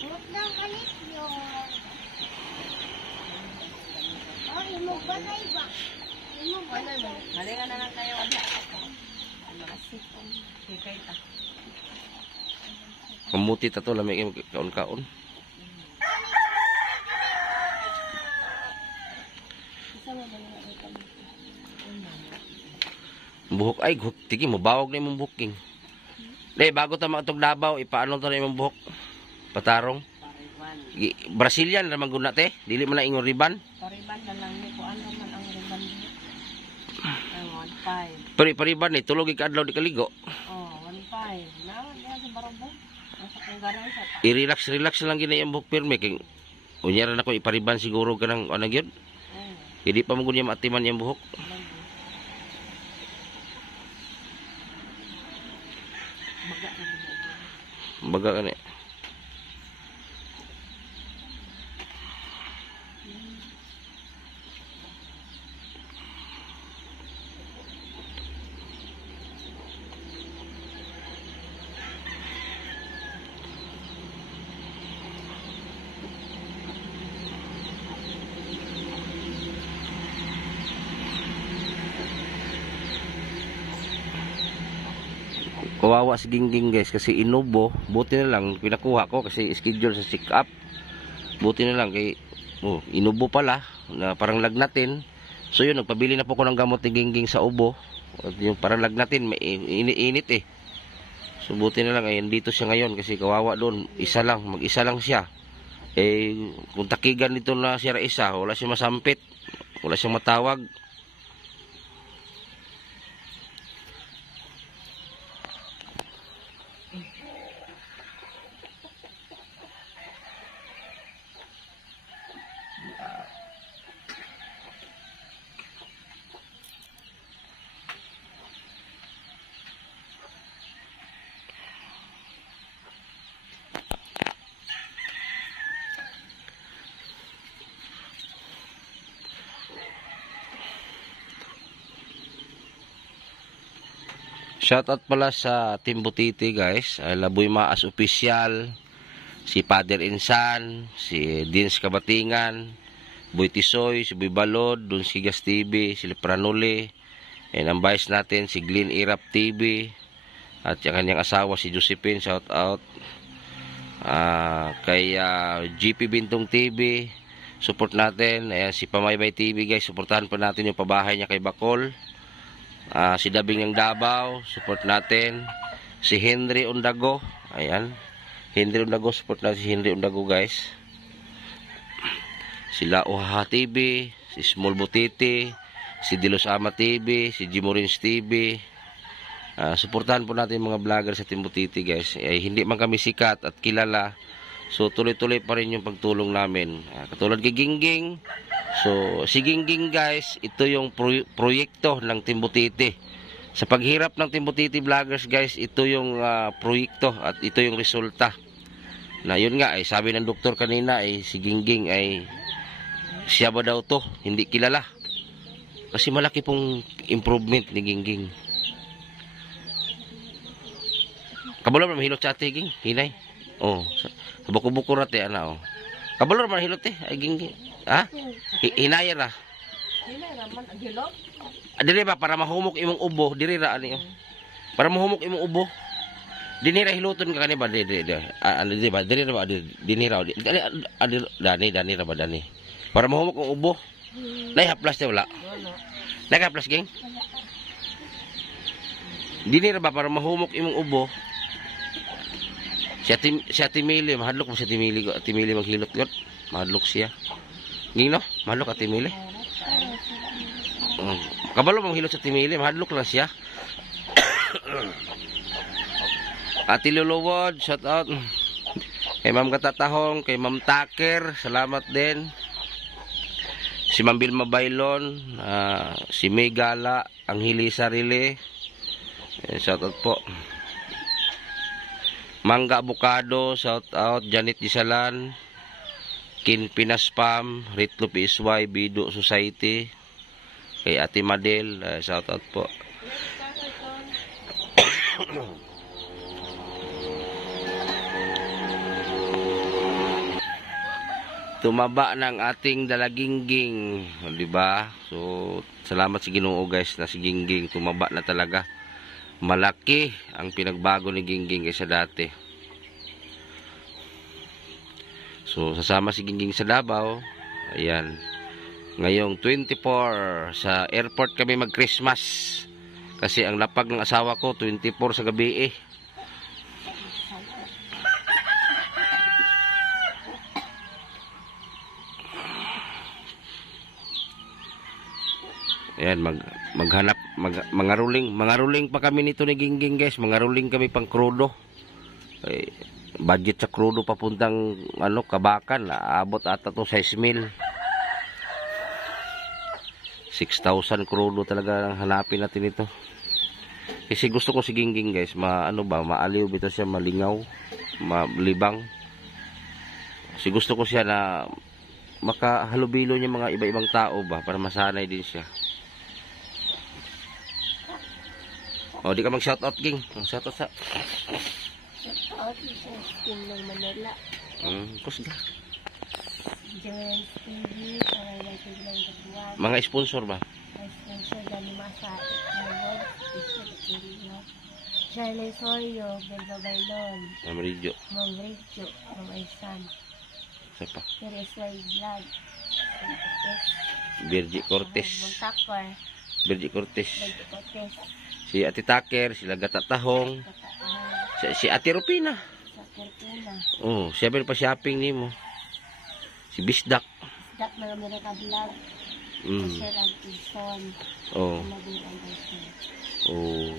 huwag daw kalit yun. Oh, imog ba na iba? Imog ba na iba? Malingan na lang kayo. Ano kasi? Hikay ta. Kamuti ta to lami kay kaon-kaon. Buhok ay tigi mo bawog na imong booking. Dai bago ta maatog Davao ipaano ta na imong buhok? Patarong. Brazilian ra man guna te, dili man na ingon riban. Pariban na lang ni ko ano man ang riban niya. Ay, 1.5. Pero ipariban ni tulog ka adlaw di kaligo. Oh, 1.5. Na, diyan sa barabong. Nasa kong garay sa ta. I-relax lang gina imong buhok pirme kay unyara na ko ipariban siguro kanang ano gyud. Hindi pa mo niya maatiman yung buhok. Baga ka na. Kawawa si Gingging guys kasi inubo. Buti na lang pinakuha ko kasi schedule sa check up. Buti na lang kay inubo pala na parang lagnatin. So yun, nagpabili na po ko ng gamot ni Gingging sa ubo. At yung parang lagnatin, may init eh. So buti na lang ay dito siya ngayon kasi kawawa doon. Mag-isa lang siya. Eh kung takigan dito na siya isa, wala siyang masampit. Wala siyang matawag. Shoutout pala sa Team Butiti guys, Laboy Maas Official, si Father Insan, si Dins Kabatingan, Boy Tisoy, si Boy Balod, Don Sigas TV, si Lepranole, and ang vice natin si Glenn Irap TV, at yung kanyang asawa si Josephine, shoutout. Kay GP Bintong TV, support natin. Ayan, si Pamaybay TV guys, supportahan pa natin yung pabahay niya kay Bacol. Si Dabing ng Davao, support natin. Si Henry Undago, ayan, Henry Undago, support natin si Henry Undago guys. Sila Ohaha TV, si Small Butiti, si Dilos Ama TV, si Jimorins TV. Supportahan po natin mga vlogger sa Team Butiti guys. Hindi man kami sikat at kilala, so tuloy-tuloy pa rin yung pagtulong namin. Katulad kay Gingging. So, si Gingging guys, ito yung proyekto ng Team Butiti. Sa paghirap ng Team Butiti vloggers guys, ito yung proyekto at ito yung resulta. Na yun nga, sabi ng doktor kanina, si Gingging ay siya ba daw to? Hindi kilala. Kasi malaki pong improvement ni Gingging. Kabalo naman hilot sa ate, Ging? Hinay? Sa buko-buko rate, Kabalo naman hilot ay Gingging. Hinaya ra. Hinaya raman ang hilot. Dili ba para mahumok imong ubo, diri ra ani. Para mahumok imong ubo. Dinira hiluton ka kani ba di ba? Diri ra ba dinira. Dani ra ba dani. Para mahumok ang ubo. Nay haplas te wala. Nagaplas Ging. Dinira ba para mahumok imong ubo. Siya timili, mahadlok mo siya timili maghilot got. Mahadlok siya. Ging no? Mahadlok at timili. Kabalo mong hilot sa timili, mahadlok lang siya. Ati Luluwod, shout out. Kay Ma'am Katatahong, kay Ma'am Taker, salamat din. Si Ma'am Bilma Bailon, si Megala, Angheli Sarili. Shout out po. Mangga Abukado, shout out. Janet Disalan, Kin Pinaspam, Ritlo PSY, Bido Society, kay Ate Madel, shout out po. Tumaba ng ating dalagingging, di ba? So, salamat sa Ginoo guys na si Gingging tumaba na talaga. Malaki ang pinagbago ni Gingging kaysa dati. So, sasama si Gingging sa Davao. Ayan. Ngayong 24 sa airport kami mag-Christmas. Kasi ang lapag ng asawa ko 24 sa gabi eh. Ayan, mangaruling pa kami nito ni Gingging guys. Mangaruling kami pang krudo. Budget sa krudo papuntang Kabakan, abot ata to 6,000. 6,000 krudo talaga ang hanapin natin ito. Kasi gusto ko si Gingging guys, maaliw bito siya, malingaw, malibang. Kasi gusto ko siya na makahalubilo niya mga iba-ibang tao ba, para masanay din siya. O, di ka mag-shoutout, Ging. Mag-shoutout sa... Shoutout sa Steam ng Manila. Kusga. Jones TV, para natin lang katuwag. Mga sponsor ba? May sponsor na masa Itlawag, Itlawag, Charlie Soyo, Belva Bailon, Amarillo. Ma'am Rachel, Ma'am Aisan, Isa pa. Teresway Vlog, Virgie Cortez. Montakor, Virgie Cortez. Belva Cortez, Si Ate Taker, sila Gatatahong. Si Ate Rupina. sa Kirpuna, Oh, siya pa shopping ni mo. Si Bisdak. Dak mga Amerika Vlog, Sir Antinson, Oh. Naging Anderson, Oh.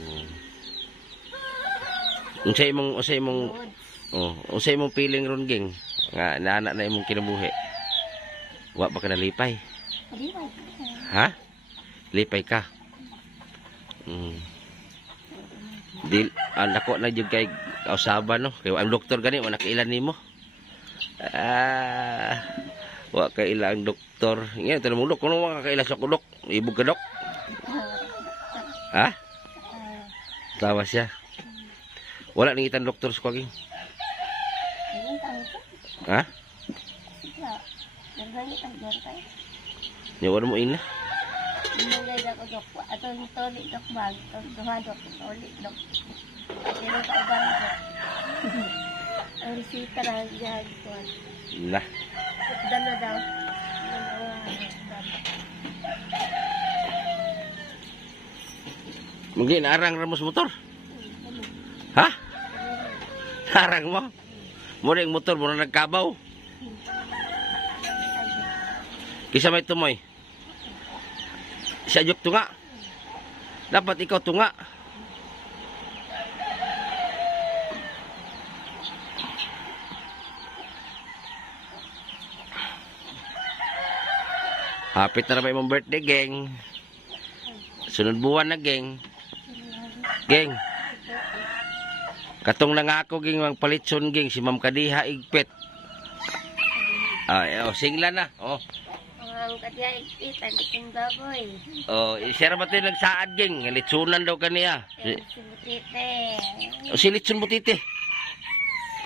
Unsay imong feeling ron, Ging? Nga naanak na imong kinabuhi. Wa ba ka nalipay? Paliwag, Ha? Lipay ka. Dil nako na jud kay kausaban no. Kay ang doktor gani wa nakailan nimo. Wa kaila ang doktor. Nga tanong mo dok, kuno wa kaila sa kudok? Ibog ka dok? Ha? Tawa siya. Wala ning itan doktor sa kaging. ayun tayo ko, Ha? sigla, nagangit ang dorkay. Nya wala mo ina. Nagay ako dok, atong toli dok bag, duha dok, toli dok. Pero ka ubang dok. Ang resita na diyan ko. Lah. Dano daw. Mungkin arang ramos motor. Ha? Arang mo? Muna yung motor, muna nagkabaw. Kisa may tumoy. Siya jok tunga. Dapat ikaw tunga. Hapit na ba imong birthday, geng? Sunod buwan na, geng. Geng. Katong nangako, geng, magpalitson, geng, si Ma'am Kadiha Igpit. Singla na. Oh. Ang kadiya ikitan iking baboy. Oh, siya ba ito nagsaad, geng? Litsunan daw kaniya. Sibutite. Si Litsun Butite.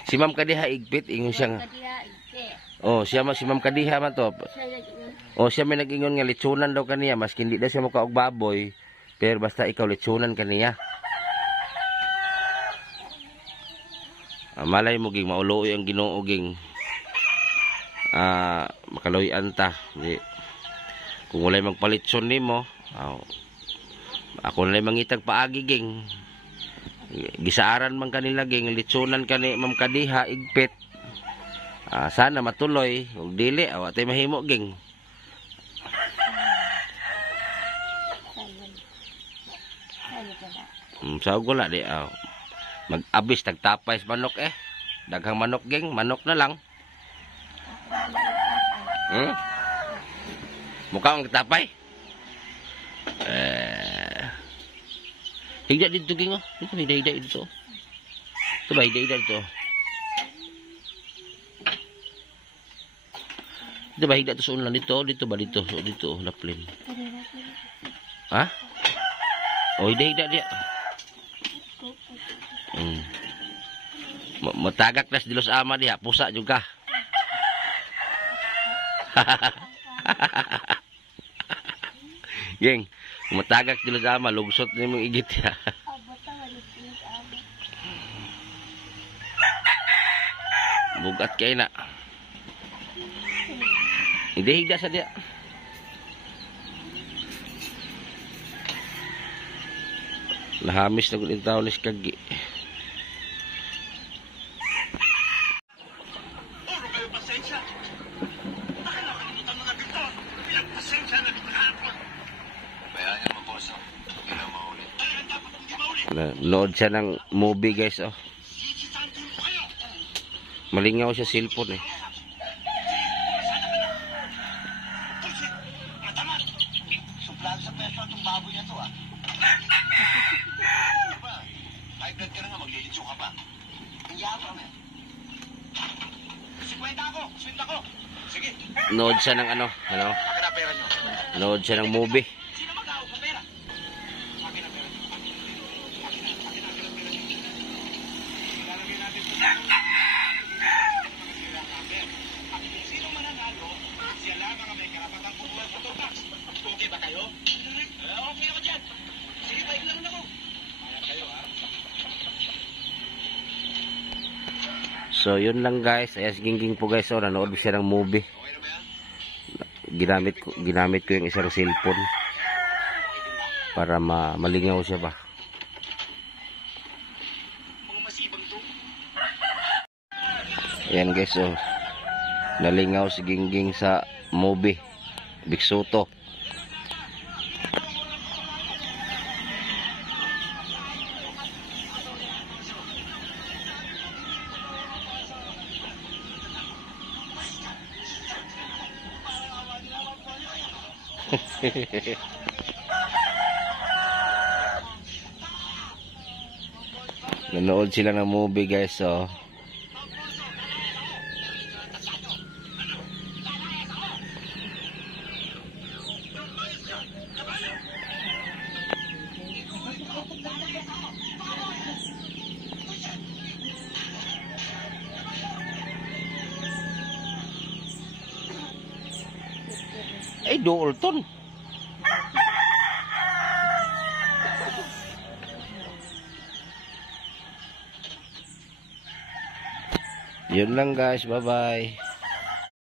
Si Ma'am Kadiha Igpit, ingon siya nga. Kadiya ikit. Oh, siya si Ma'am Kadiha man to. O siya may nag-ingon nga litsunan daw kaniya, maski hindi daw siya mukhaog baboy, pero basta ikaw litsunan kaniya. Malay mo ging mauloy ang Ginoo ging. Makaloy-an ta. Kung walay magpalitson nimo, ako na mangitag paagi ging. Gisaaran man kanila ging litsunan kani Ma'am Kadiha Igpit. Sana matuloy, ug dili awa tay mahimo ging. Sa gula di mag-abis tagtapay sa manok daghang manok geng, manok na lang. Mukha ang tapay. Higda dito geng oh. Dito higda dito. Ito ba higda dito? Dito ba higda to sa ulan dito? Dito ba dito? Dito laplin. Ha? Oh, higda dia. Matagak nas dilos ama diha, pusa juga. Geng, matagak dilos ama, lugsot ni mong igit ya. Bugat kay na. Hindi higda sa dia. Nahamis na kung taon ni Skagi. Load siya ng movie guys oh. Malingaw siya cellphone eh. nood siya ng ano, nood siya ng movie. So yun lang guys, ay si Gingging po guys, oh, nanood siya ng movie. Ginamit ko yung isang cellphone para malingaw siya ba. Ayan guys, oh, nalingaw si Gingging sa movie Big Soto. Nanood sila ng movie guys, oh. Ay, Dalton. Yun lang guys, bye bye.